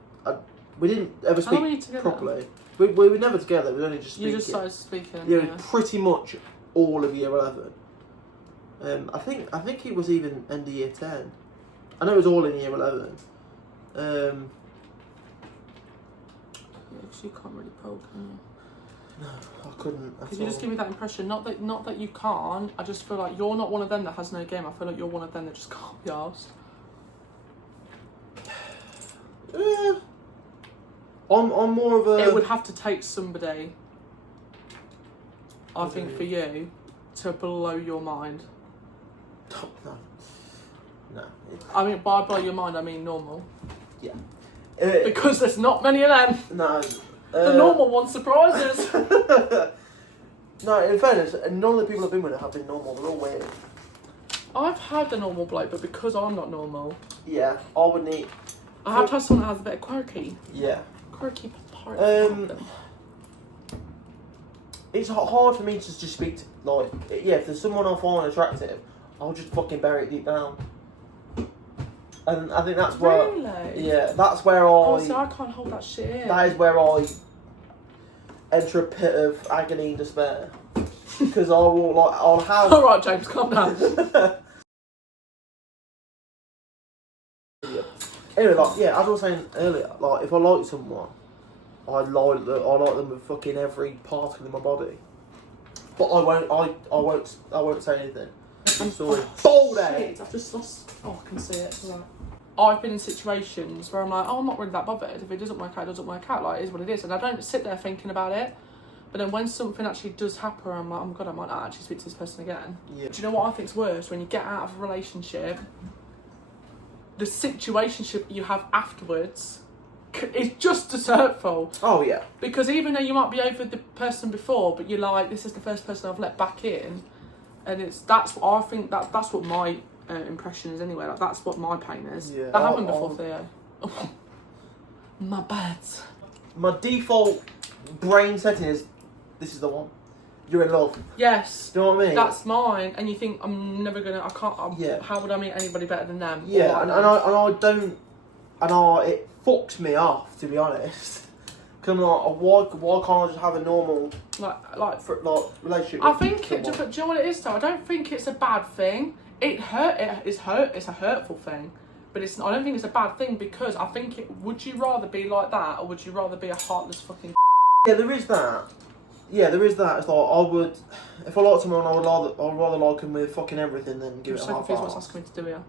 We didn't ever How long were you speak together? properly. We were never together. We were only just speaking. You just started speaking. Yeah, Yeah. pretty much all of year 11. I think it was even end of year 10. I know it was all in year 11. Yeah, 'cause you can't really poke, can you? No, I couldn't. At Because you just give me that impression. Not that you can't. I just feel like you're not one of them that has no game. I feel like you're one of them that just can't be asked. I'm more of a. It would have to take somebody, I think, for you to blow your mind. No. No. I mean, by blow your mind, I mean normal. Yeah. Because there's not many of them. No. The normal one surprises. No, in fairness, none of the people I've been with have been normal. They're all weird. I've had the normal bloke, but because I'm not normal, Yeah, I would need. I have to have someone that has a bit of quirky part. It's hard for me to just speak to, like, yeah, if there's someone I find attractive, I'll just fucking bury it deep down. And I think that's where, Really? yeah, that's where Oh, so I can't hold that shit in. that is where I enter a pit of agony and despair. Because I'll have... Alright, James, calm down. Anyway, like, yeah, as I was saying earlier, like, if I like someone, I like them with fucking every particle in my body. But I won't say anything. I'm sorry. Bold Shit, I've just lost. Oh, I can see it. Right. I've been in situations where I'm like, oh, I'm not really that bothered. If it doesn't work out, it doesn't work out. Like, it is what it is. And I don't sit there thinking about it. But then when something actually does happen, I'm like, oh my god, I might not actually speak to this person again. Yeah. Do you know what I think's worse? When you get out of a relationship, the situationship you have afterwards is just as hurtful. Oh, yeah. Because even though you might be over the person before, but you're like, this is the first person I've let back in. And that's what my impression is anyway. Like, that's what my pain is. Yeah. That happened before, Theo. My bad. My default brain setting is, this is the one. You're in love. Yes. Do you know what I mean? That's mine. And you think, I can't, Yeah. how would I meet anybody better than them? Yeah, and I don't, it fucks me off, to be honest. Because I'm like, why can't I just have a normal relationship? I with think someone? but do you know what it is though? I don't think it's a bad thing. It's a hurtful thing. But I don't think it's a bad thing because I think would you rather be like that or would you rather be a heartless fucking Yeah, there is that. Yeah, there is that. It's like, I would, if I like someone, I'd rather like them with fucking everything than give I'm it so half confused what's heart. asking me to do here.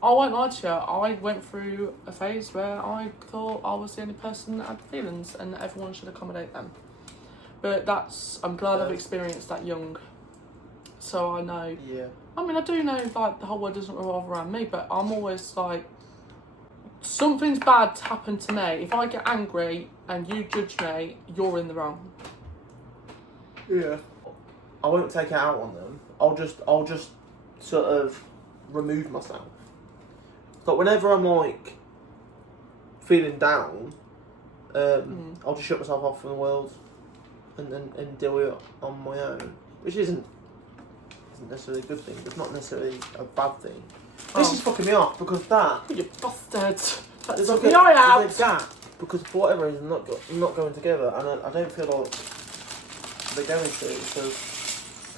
I won't lie to you, I went through a phase where I thought I was the only person that had feelings and that everyone should accommodate them. But I'm glad I've experienced that young. So I know. Yeah. I mean, I do know, like, the whole world doesn't revolve around me, but I'm always like, something's bad happened to me. If I get angry and you judge me, you're in the wrong. Yeah. I won't take it out on them. I'll just sort of remove myself. But whenever I'm like feeling down, I'll just shut myself off from the world and deal with it on my own, which isn't necessarily a good thing. It's not necessarily a bad thing. This is fucking me off because that. You bastard! There's That's like the eye out! there's a gap because for whatever reason not going together, and I don't feel like they're going to. So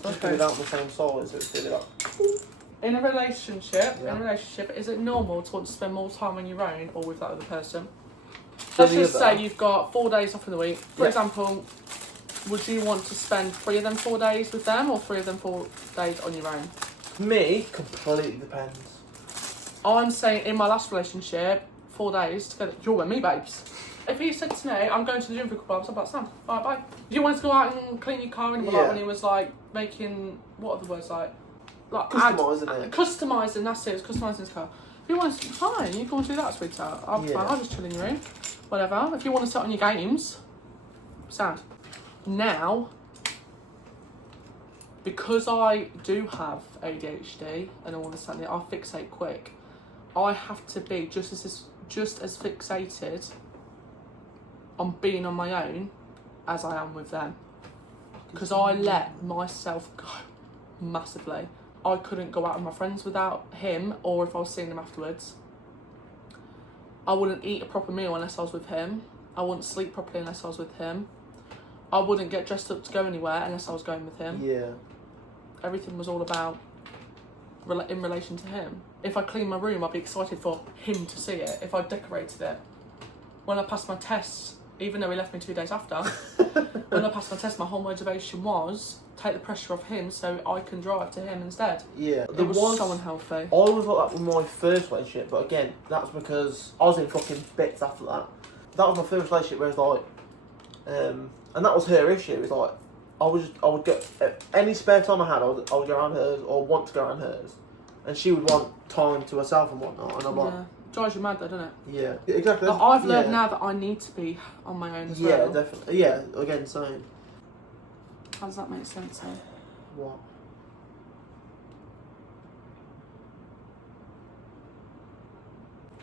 just put it out on the same size. It's really like. In a relationship, is it normal to want to spend more time on your own or with that other person? Let's just say you've got 4 days off in the week. For example, would you want to spend 3 of them 4 days with them or 3 of them 4 days on your own? Me, completely depends. I'm saying in my last relationship, 4 days together, you're with me, babes. If he said to me, I'm going to the gym for a couple hours, I'm like, Sam, alright, bye. Do you want to go out and clean your car? And like when he was like making, what are the words like? Customising it. Customising, that's it, it was customising his car. you want to, fine, you can want to do that, sweetheart. Fine, I'll just chill in your room. Whatever. If you want to sit on your games, sound. Now, because I do have ADHD and all this and that, I fixate quick. I have to be just as fixated on being on my own as I am with them. Because I let myself go massively. I couldn't go out with my friends without him, or if I was seeing them afterwards. I wouldn't eat a proper meal unless I was with him. I wouldn't sleep properly unless I was with him. I wouldn't get dressed up to go anywhere unless I was going with him. Yeah. Everything was all about in relation to him. If I cleaned my room, I'd be excited for him to see it. If I decorated it. When I passed my tests, even though he left me 2 days after, when I passed my test, my whole motivation was take the pressure off him so I can drive to him instead. Yeah. It was so unhealthy. I always thought that with my first relationship, but again, that's because I was in fucking bits after that. That was my first relationship where it's like, and that was her issue. It was like, I would get any spare time I had, I would go around hers or want to go around hers, and she would want time to herself and whatnot. And I'm like, drives you mad though, doesn't it? yeah, exactly. Like, I've learned now that I need to be on my own as well. Yeah, definitely. Yeah, again, same. How does that make sense? What?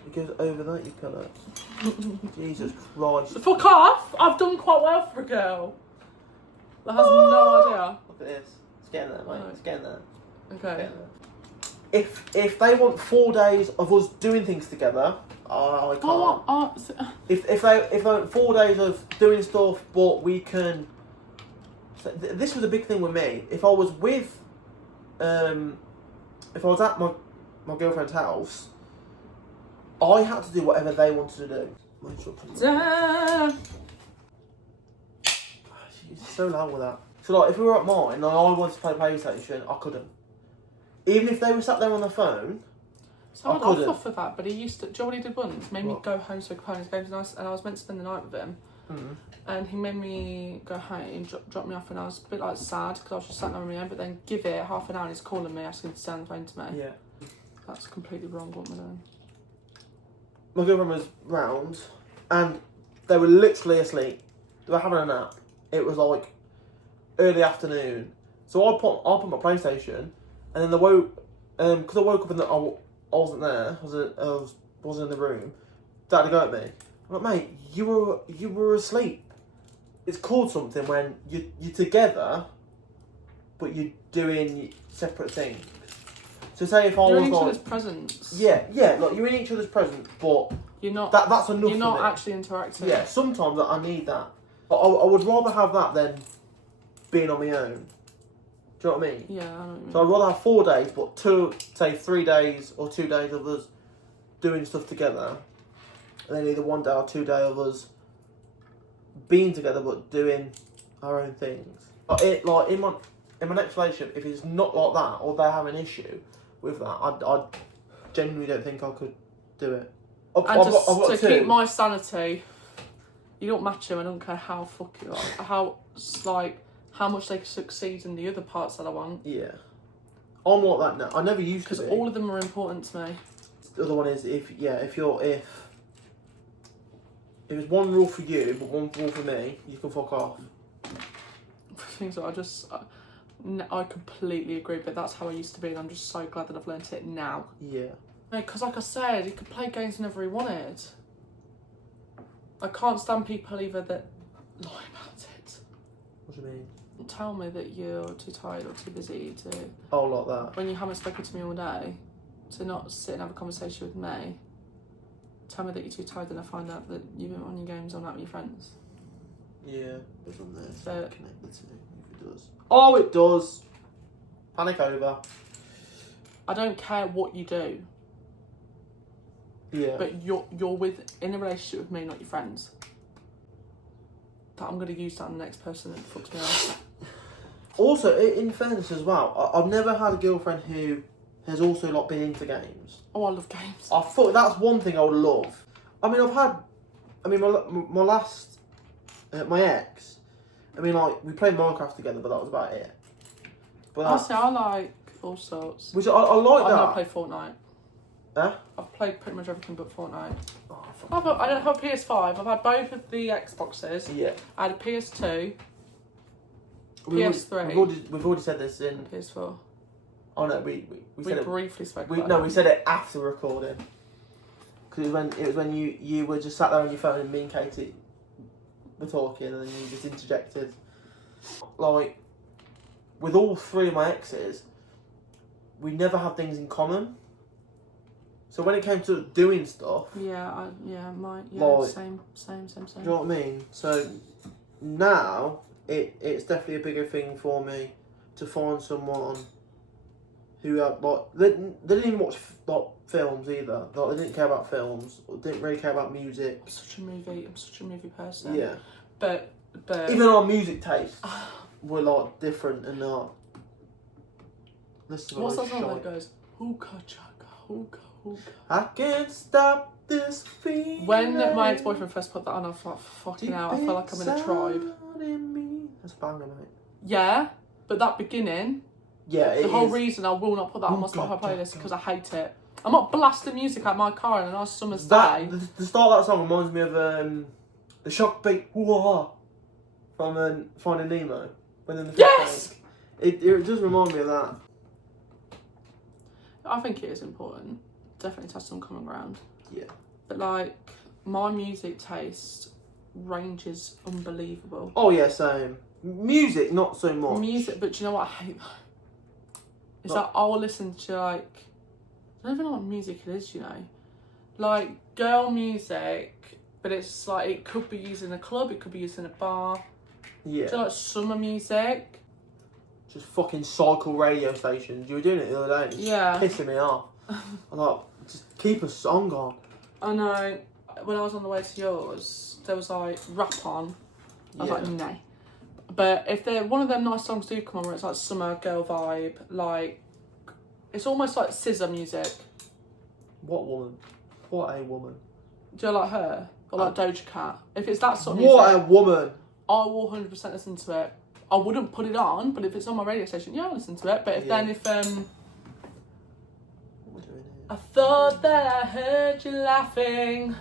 It goes over that, you colour. Jesus Christ. Fuck off! I've done quite well for a girl. That has no idea. Look at this. It's getting there, mate. It's getting there. Okay. If they want 4 days of us doing things together, I can't. If they want 4 days of doing stuff, but we can. So this was a big thing with me. If I was with, if I was at my girlfriend's house, I had to do whatever they wanted to do. She's so loud with that. So like, if we were at mine and I wanted to play PlayStation, I couldn't. Even if they were sat there on the phone, so I'd off for that, but he used to. Do you know what he did once? Made me go home so we could play his games, and I was meant to spend the night with him. Mm-hmm. And he made me go home, drop me off, and I was a bit like sad because I was just sat there on my own. But then give it half an hour, and he's calling me, asking to stay on the phone to me. Yeah, that's completely wrong. What am I doing? My girlfriend was round, and they were literally asleep. They were having a nap. It was like early afternoon, so I put my PlayStation, and then they woke, because I woke up and I wasn't there. I wasn't in the room. Dad had to go at me. I'm like, mate, you were asleep. It's called something when you're together, but you're doing separate things. So say if I you're was in each like, other's presence. Yeah, like you're in each other's presence, but you're not. That's enough. You're not for me. actually interacting. Yeah, sometimes I need that. I would rather have that than being on my own. Do you know what I mean? Yeah, I know what you mean. So I'd rather have 4 days, but 3 days or 2 days of us doing stuff together, and then either 1 day or 2 days of us being together but doing our own things. Like in my next relationship, if it's not like that or they have an issue with that, I genuinely don't think I could do it. I've got to keep my sanity, you don't match him. I don't care how fucking how much they succeed in the other parts that I want. Yeah, I'm like that now. I never used to be. Because all of them are important to me. The other one is if it's one rule for you but one rule for me, you can fuck off. Things that I completely agree, but that's how I used to be, and I'm just so glad that I've learnt it now. Yeah. Because like I said, he could play games whenever he wanted. I can't stand people either that lie about it. What do you mean? Tell me that you're too tired or too busy to... Oh, like that. When you haven't spoken to me all day, to not sit and have a conversation with me. Tell me that you're too tired, and I find out that you've been on your games all night with your friends. Yeah. From there, So connected to me, if it does. Oh, it does. Panic over. I don't care what you do. Yeah. But you're in a relationship with me, not your friends. That I'm going to use that on the next person that fucks me off. Also, in fairness as well, I've never had a girlfriend who has also like been into games. Oh, I love games. I thought that's one thing I would love. I mean, my last, my ex. I mean, like we played Minecraft together, but that was about it. But Honestly, I like all sorts. Which I like I've that. never played Fortnite. I've played pretty much everything but Fortnite. Oh, fuck. I don't have a PS5. I've had both of the Xboxes. Yeah. I had a PS2, We- PS3. We've already said this in. PS4. Oh no, we We said it. briefly spoke We, about no, it. we said it after recording. Because it was when you were just sat there on your phone and me and Katie were talking and then you just interjected. Like, with all three of my exes, we never had things in common. So when it came to doing stuff, Yeah, Like- same. do you know what I mean? So now it's definitely a bigger thing for me to find someone who had they didn't even watch like films either. Like they didn't care about films, or didn't really care about music. I'm such a movie person. Yeah. But Even our music tastes were like different and not. Listen to what's those that song that shite. goes hookah chaka hookah hookah? I can't stop this feeling. When my ex-boyfriend first put that on, I thought, fucking hell, I feel like I'm in a tribe. That's a banger, mate. Yeah, but that beginning, Yeah, it the whole is. reason I will not put that on my Oh, God, Spotify playlist God. because I hate it. I'm not blasting music out my car on a nice summer's That day. the start of that song reminds me of the shock beat hoo-ha from Finding Nemo. When in the Yes! it does remind me of that. I think it is important. Definitely to have some common ground. Yeah. But like, my music taste range is unbelievable. Oh yeah, same. Music, not so much. Music, but do you know what I hate though? It's What? like I'll listen to like, I don't even know what music it is, you know? Like girl music, but it's like, it could be used in a club, it could be used in a bar. Yeah. So like summer music. Just fucking cycle radio stations. You were doing it the other day. It's Yeah. pissing me off. I'm like, just keep a song on. I know, when I was on the way to yours, there was like rap on. I was Yeah. like, nah. But if one of them nice songs do come on where it's like summer girl vibe, like, it's almost like scissor music. What woman? What a woman. Do you like her? Or like Doja Cat? If it's that sort of What a music, woman. I will 100% listen to it. I wouldn't put it on, but if it's on my radio station, yeah, I'll listen to it. But if Yeah. if What are we doing I thought that I heard you laughing, here?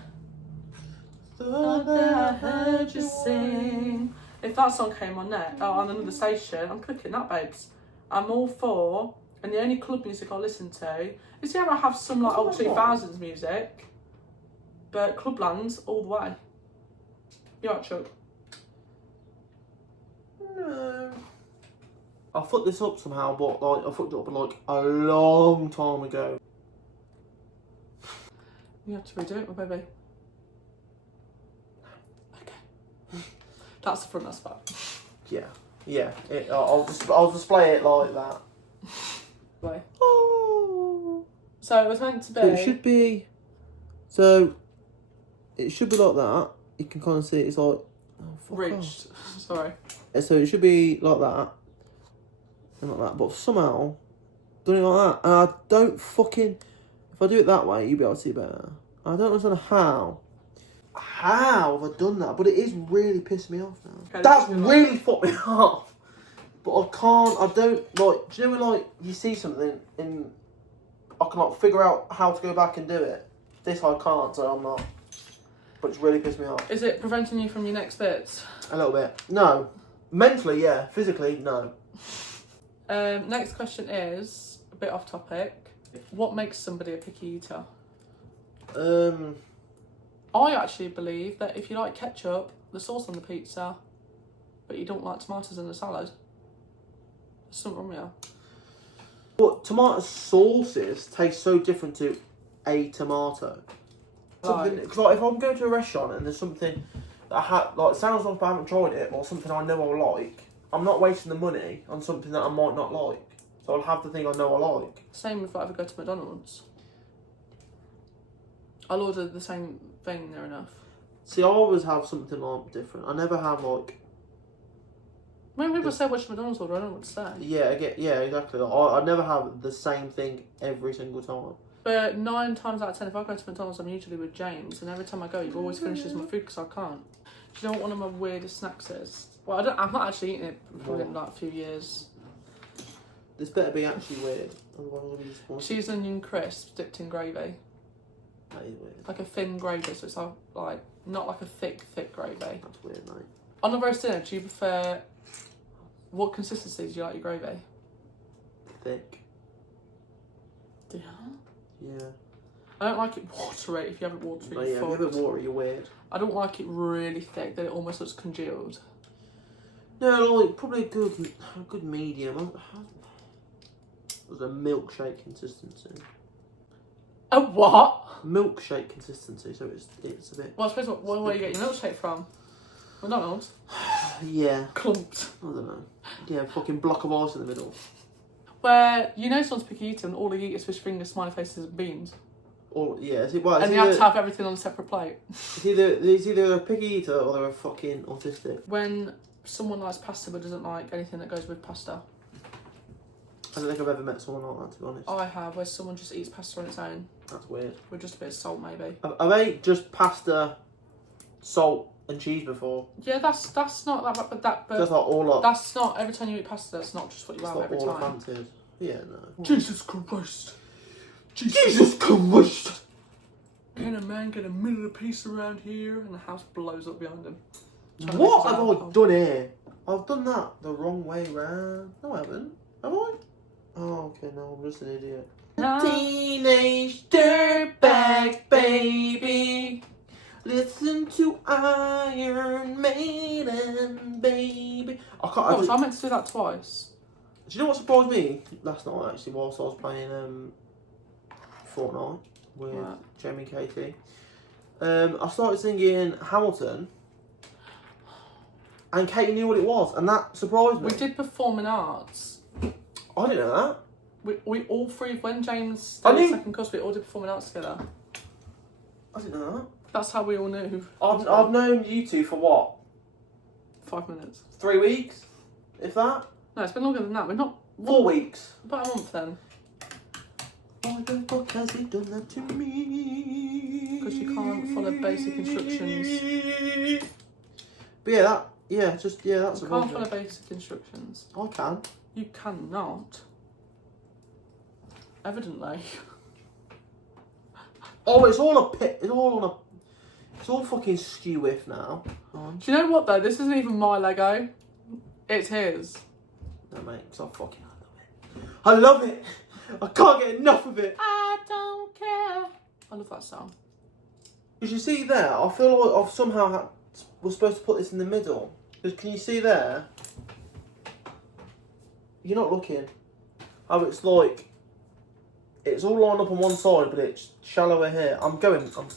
thought that I heard you sing. If that song came on on another station, I'm clicking that, babes. I'm all for. And the only club music I listen to is I have some like old What's that 2000s music, but Clubland's all the way. You right, Chuck? No. I fucked this up somehow, but like I fucked it up like a long time ago. You have to redo it, my baby. Okay. That's the front, that's back. Yeah. I'll display it like that. Way. Oh. So it was meant to be. It should be. So. It should be like that. You can kind of see it's like. Oh, fuck Ridged. Sorry. off. So it should be like that. And like that, but somehow done it like that. And I don't fucking. If I do it that way, you'll be able to see better. I don't understand how. How have I done that? But it is really pissing me off now. Okay, That's this is really fucked me off. But I can't. I don't like. Do you know when like you see something and I can like figure out how to go back and do it? This I can't, so I'm not. But it's really pissed me off. Is it preventing you from your next bits? A little bit. No. Mentally, yeah. Physically, no. Next question is a bit off topic. What makes somebody a picky eater? I actually believe that if you like ketchup, the sauce on the pizza, but you don't like tomatoes in the salad, there's something wrong with you. But tomato sauces taste so different to a tomato. Something, Like- cause like if I'm going to a restaurant and there's something that sounds like I haven't tried it or something I know I like, I'm not wasting the money on something that I might not like. So I'll have the thing I know I like. Same if I ever go to McDonald's. I'll order the same thing near enough. See, I always have something like different. I never have like When people say what's your McDonald's order, I don't know what to say. yeah, exactly. Like, I never have the same thing every single time. But 9 times out of 10, if I go to McDonald's, I'm usually with James, and every time I go, he always finishes my food because I can't. Do you know what one of my weirdest snacks is? Well, I've not actually eaten it for like a few years. This better be actually weird. Otherwise I'm gonna be disappointed. Cheese and onion crisps dipped in gravy. That is weird. Like a thin gravy, so it's like not like a thick gravy. That's weird, mate. On a roast dinner, do you prefer... What consistency do you like your gravy? Thick. Yeah. Yeah. I don't like it watery. If you have it watery, But yeah, if you have it watery, you're weird. I don't like it really thick, that it almost looks congealed. No, like, probably a good medium. It was a milkshake consistency. A what? Milkshake consistency, so it's a bit... Well, I suppose where you get your milkshake from? McDonald's? Yeah. Clumped. I don't know. Yeah, fucking block of ice in the middle. Where you know someone's picky eater and all they eat is fish fingers, smiley faces and beans. Or, yeah, And they have to have everything on a separate plate. It's either a picky eater or they're a fucking autistic. When someone likes pasta but doesn't like anything that goes with pasta. I don't think I've ever met someone like that, to be honest. I have, where someone just eats pasta on its own. That's weird. With just a bit of salt, maybe. I've ate just pasta, salt and cheese before. Yeah, that's not that bad, but That's not all up. that's not, every time you eat pasta, that's not just what you have every all I time. fancied. Yeah, no. Jesus Christ. Jesus Christ! Can a man get a minute apiece around here? And the house blows up behind him. What have I done here? I've done that the wrong way round. No, I haven't. Have I? Oh, okay, no, I'm just an idiot. Teenage dirtbag baby. Listen to Iron Maiden, baby. I can't. Oh, so I meant to do that twice. Do you know what surprised me last night, actually, whilst I was playing Fortnite with Jamie and Katie? I started singing Hamilton, and Katie knew what it was, and that surprised me. We did performing arts. I didn't know that. We all three, when James started second course, we all did performing arts together. I didn't know that. That's how we all knew. I've known you two for what? 5 minutes. 3 weeks? If that? No, it's been longer than that. We're not... 4 weeks? About a month then. Why the fuck has he done that to me? Because you can't follow basic instructions. But yeah, that's You can't surprising. follow basic instructions. I can. You cannot. Evidently. Oh, it's all a pit. It's all fucking skew with now. Do you know what though? This isn't even my Lego. It's his. No, mate, because I fucking love it. I love it. I can't get enough of it. I don't care. I love that song. As you see there, I feel like I've somehow was supposed to put this in the middle. Because can you see there? You're not looking. How it's like, it's all lined up on one side, but it's shallower here. I'm going back.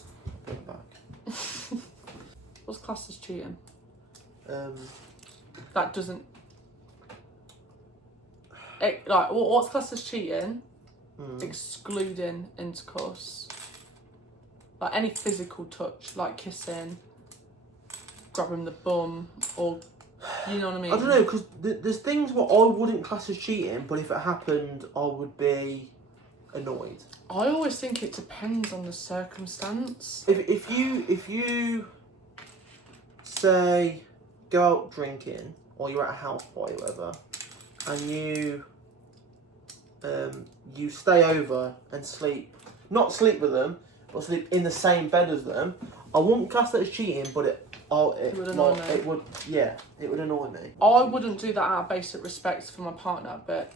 What's classed as cheating? That doesn't... what's classed as cheating? Excluding intercourse. Like any physical touch, like kissing, grabbing the bum, or... You know what I mean? I don't know, because there's things what I wouldn't class as cheating, but if it happened, I would be annoyed. I always think it depends on the circumstance. If you say go out drinking or you're at a house party or whatever, and you stay over and not sleep with them, but sleep in the same bed as them, I wouldn't class that as cheating, but it would annoy me. It would annoy me. I wouldn't do that out of basic respect for my partner, but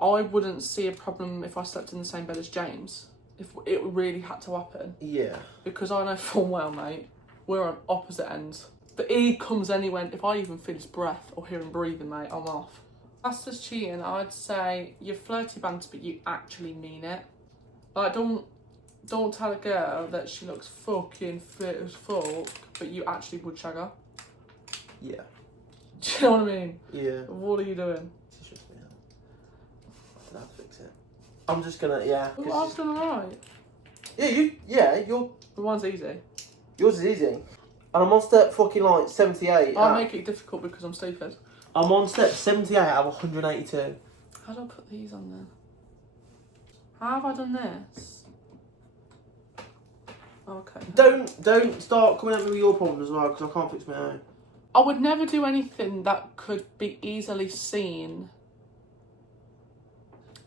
I wouldn't see a problem if I slept in the same bed as James, if it really had to happen. Yeah. Because I know full well, mate, we're on opposite ends. But he comes anywhere, if I even feel his breath or hear him breathing, mate, I'm off. That's just cheating. I'd say you're flirty banter, but you actually mean it. Like, don't tell a girl that she looks fucking fit as fuck, but you actually would shag her. Yeah. Do you know what I mean? Yeah. What are you doing? It's just me. I don't know how to fix it. I'm just gonna, yeah. Well, I've done alright. You're... The one's easy. Yours is easy. And I'm on step fucking like 78. I make it difficult because I'm stupid. I'm on step 78 out of 182. How do I put these on there? How have I done this? Okay. Don't start coming at me with your problems as well, because I can't fix my own. I would never do anything that could be easily seen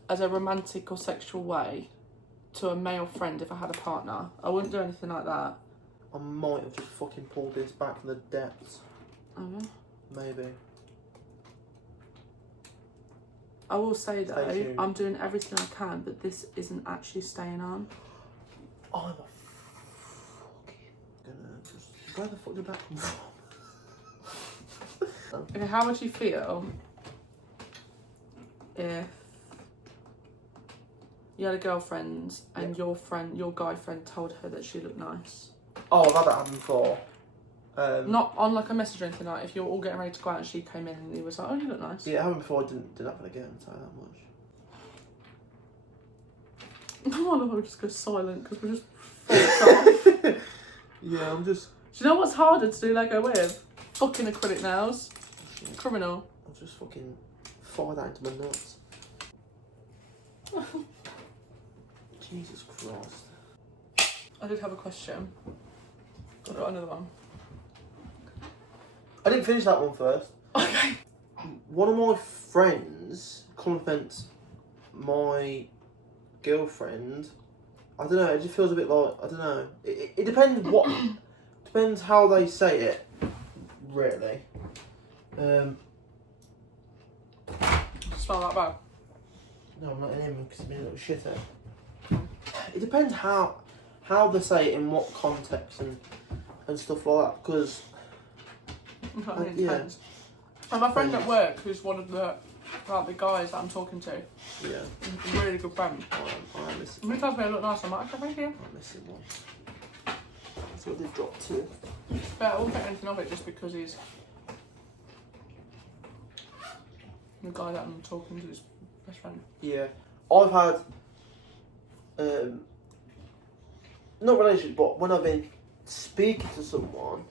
as a romantic or sexual way to a male friend if I had a partner. I wouldn't do anything like that. I might have just fucking pulled this back from the depths. Oh, Maybe. I will say though, Stay tuned. I'm doing everything I can, but this isn't actually staying on. I'm a fucking gonna just... Where the fuck did that come from? Okay, how would you feel if you had a girlfriend and your guy friend told her that she looked nice? Oh, I've had that happen before. Not on like a message or anything, like if you're all getting ready to go out and she came in and he was like, oh, you look nice. Yeah, it happened before. Didn't happen again. I'll tell you that much. I wonder if we just go silent because we're just fucked off. Yeah, I'm just... Do you know what's harder to do Lego with? Fucking acrylic nails. Shit. Criminal. I'll just fucking fire that into my nuts. Jesus Christ. I did have a question. Got another one. I didn't finish that one first. Okay. One of my friends compliments my girlfriend. I don't know, it just feels a bit like, I don't know. It depends what... depends how they say it, really. Smell that bad? No, I'm not in him because he's been a little shitter. It depends how they say it, in what context and stuff like that, because... Intense. And my friend at work, who's one of the guys that I'm talking to, Yeah. he's a really good friend. I'm missing When he tells me I look nice, I'm like, okay, thank you. I'm missing one. So they've dropped two. But I won't think anything of it just because he's the guy that I'm talking to, his best friend. Yeah. I've had not relationship, but when I've been speaking to someone,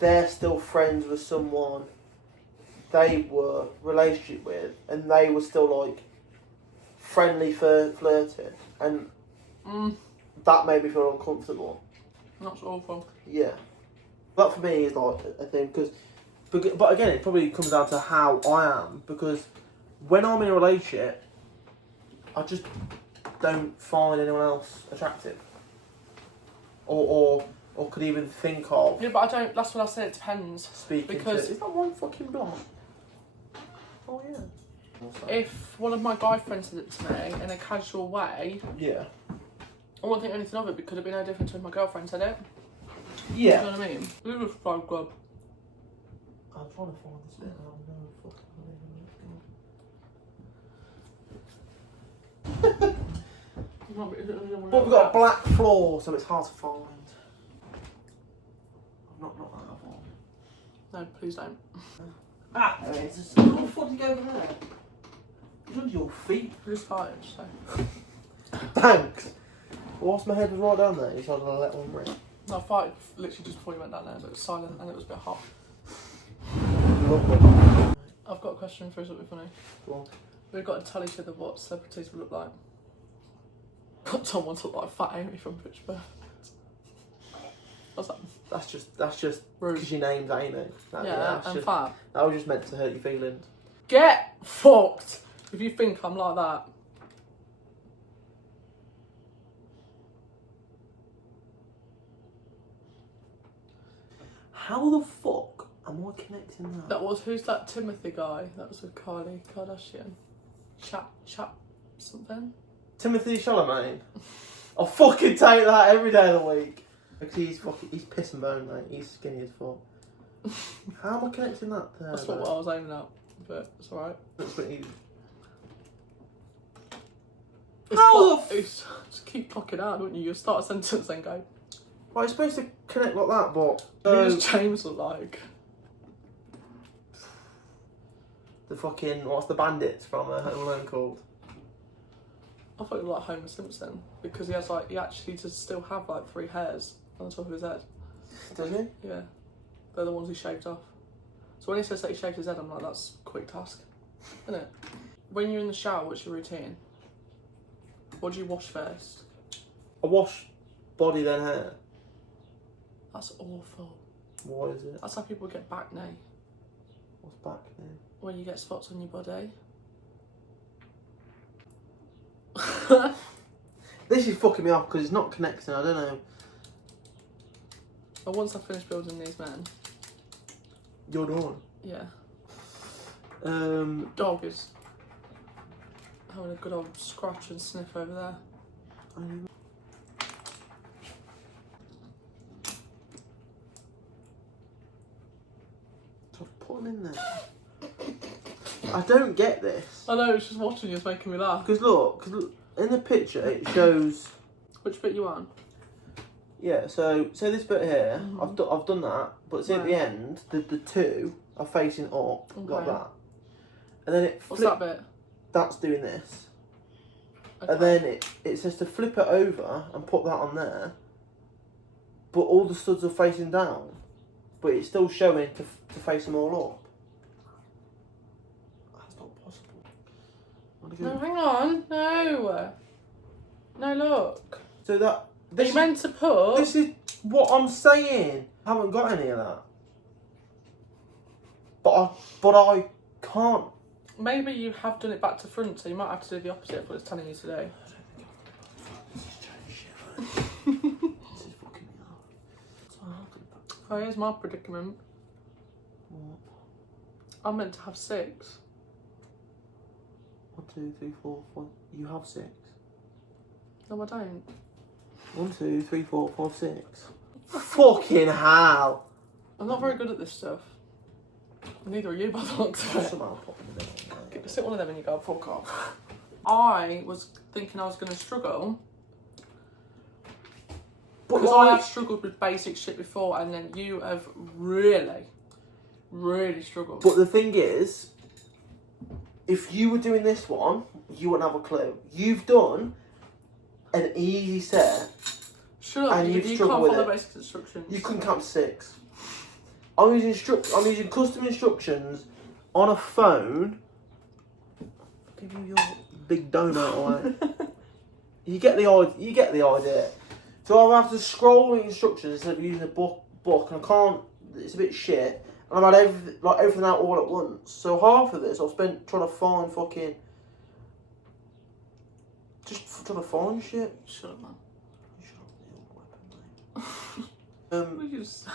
they're still friends with someone they were relationship with, and they were still like friendly for flirting, and that made me feel uncomfortable. That's awful. Yeah, that for me is like a thing, but again, it probably comes down to how I am, because when I'm in a relationship, I just don't find anyone else attractive, or could even think of Yeah, but I don't. That's what I said. It depends. speaking Because- to. Is that one fucking blonde? Oh yeah. If one of my guy friends said it to me in a casual way, Yeah. I wouldn't think anything of it because it'd be no different to if my girlfriend said it. Yeah. You know what I mean? It was so good. I'm trying to find this bit. Oh no, fucking. But we've got a black floor, so it's hard to find. I've not that one. No, please don't. Ah, there it is. What the fuck did you go over there? It's under your feet. I just farted, so. Thanks. Whilst my head was right down there, you told me to let one rip. No, I farted literally just before you went down there, but it was silent and it was a bit hot. Lovely. I've got a question for something funny. Go on. We've got to tell each other what celebrities would look like. Got someone to look like Fat Amy from Pitch Perfect. What's that? That's just Rude. because your name's Amy. Yeah, and fat. That was just meant to hurt your feelings. Get fucked if you think I'm like that. How the fuck am I connecting that? That was, who's that Timothy guy? That was with Kylie Kardashian. Chap something? Timothy Chalamet. I'll fucking take that every day of the week. Because he's piss and bone, mate. He's skinny as fuck. How am I connecting that there? That's not what I was aiming at, but it's alright. That's pretty easy. How the just keep fucking out, don't you? You start a sentence and go. Well, it's supposed to connect like that, but Who does James look like? the fucking what's the bandits from Home Alone called? I thought he looked like Homer Simpson because he actually does still have like 3 hairs on the top of his head. Does he? Yeah, they're the ones he shaved off. So when he says that he shaved his head, I'm like, that's a quick task, isn't it? When you're in the shower, what's your routine? What do you wash first? I wash body then hair. That's awful. What is it? That's how people get acne. What's back there? When you get spots on your body. This is fucking me off because it's not connecting. I don't know. But once I finish building these men, You're done. yeah. Um, Dog is having a good old scratch and sniff over there. So put them in there. I don't get this. I know, it's just watching you is making me laugh. Because look, in the picture it shows. Which bit you on? Yeah, so this bit here, Mhm. I've done that, but see at the Right. end, the two are facing up like Okay. that, and then it What's that bit? That's doing this, Okay. and then it says to flip it over and put that on there, but all the studs are facing down, but it's still showing to face them all up. That's not possible. Wanna go- No, hang on. No. No, look. So that Are this you meant to put... this is what I'm saying. I haven't got any of that, but I can't. Maybe you have done it back to front, so you might have to do the opposite of what it's telling you to do. This is fucking me off. So I'll do that. Oh, here's my predicament. What? I'm meant to have 6. 1, 2, 3, 4, 5. You have 6. No, I don't. 1, 2, 3, 4, 5, 6. Fucking hell! I'm not very good at this stuff. Neither are you, by the looks of it. Somehow pop in the middle. Sit one of them and you go, fuck off. I was thinking I was going to struggle. But Because I like, have struggled with basic shit before, and then you have really, really struggled. but the thing is, if you were doing this one, you wouldn't have a clue. You've done an easy set. Shut up, and you you've can't struggled with follow it. basic instructions. You couldn't count to 6. I'm using custom instructions on a phone. Give you your big donut away. You get the idea. So I have to scroll the instructions instead of using a book, and I can't. It's a bit shit. And I've had everything out all at once. So half of this I've spent trying to find fucking. Just trying to find shit. Shut up, man. Shut up, the old weapon, mate. What did you just say?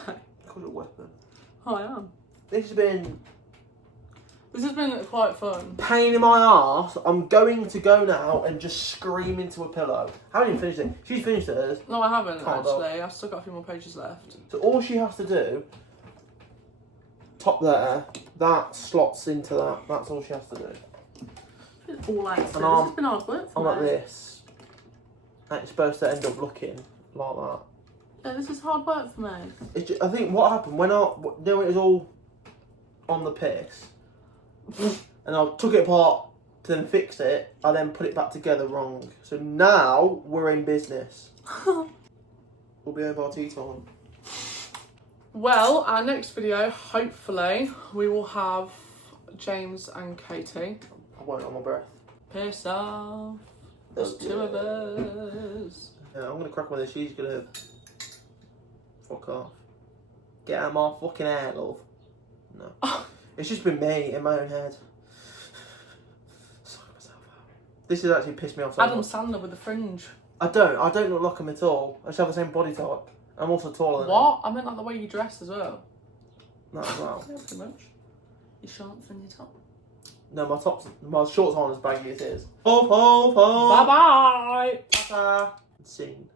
Call it a weapon. Oh, I am. This has been quite fun. pain in my arse. I'm going to go now and just scream into a pillow. I haven't even finished it. She's finished hers. No, I haven't, Can't actually. I've still got a few more pages left. So all she has to do, top there, that slots into that. That's all she has to do. It's all out. And This has been hard work I'm for like me. this. And it's supposed to end up looking like that. Yeah, this is hard work for me. It's just, I think what happened when it was all on the piss, and I took it apart to then fix it. I then put it back together wrong. So now we're in business. We'll be over our tea time. Well, our next video, hopefully, we will have James and Katie. I won't on my breath. Piss off. There's 2 of us. Yeah, I'm gonna crack with this. She's gonna fuck off. Get out of my fucking hair, love. No. It's just been me in my own head. Sorry myself out. This has actually pissed me off so Adam much. Sandler with the fringe. I don't look like him at all. I just have the same body type. I'm also taller than What? I meant like the way you dress as well. him. That as well. Yeah, pretty much. Your shorts and your top. No, my shorts aren't as baggy as his. Ho ho ho! Bye-bye! Ta-ta! Scene.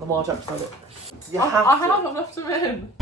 Lamar Jackson had it. You I have to. have enough to win.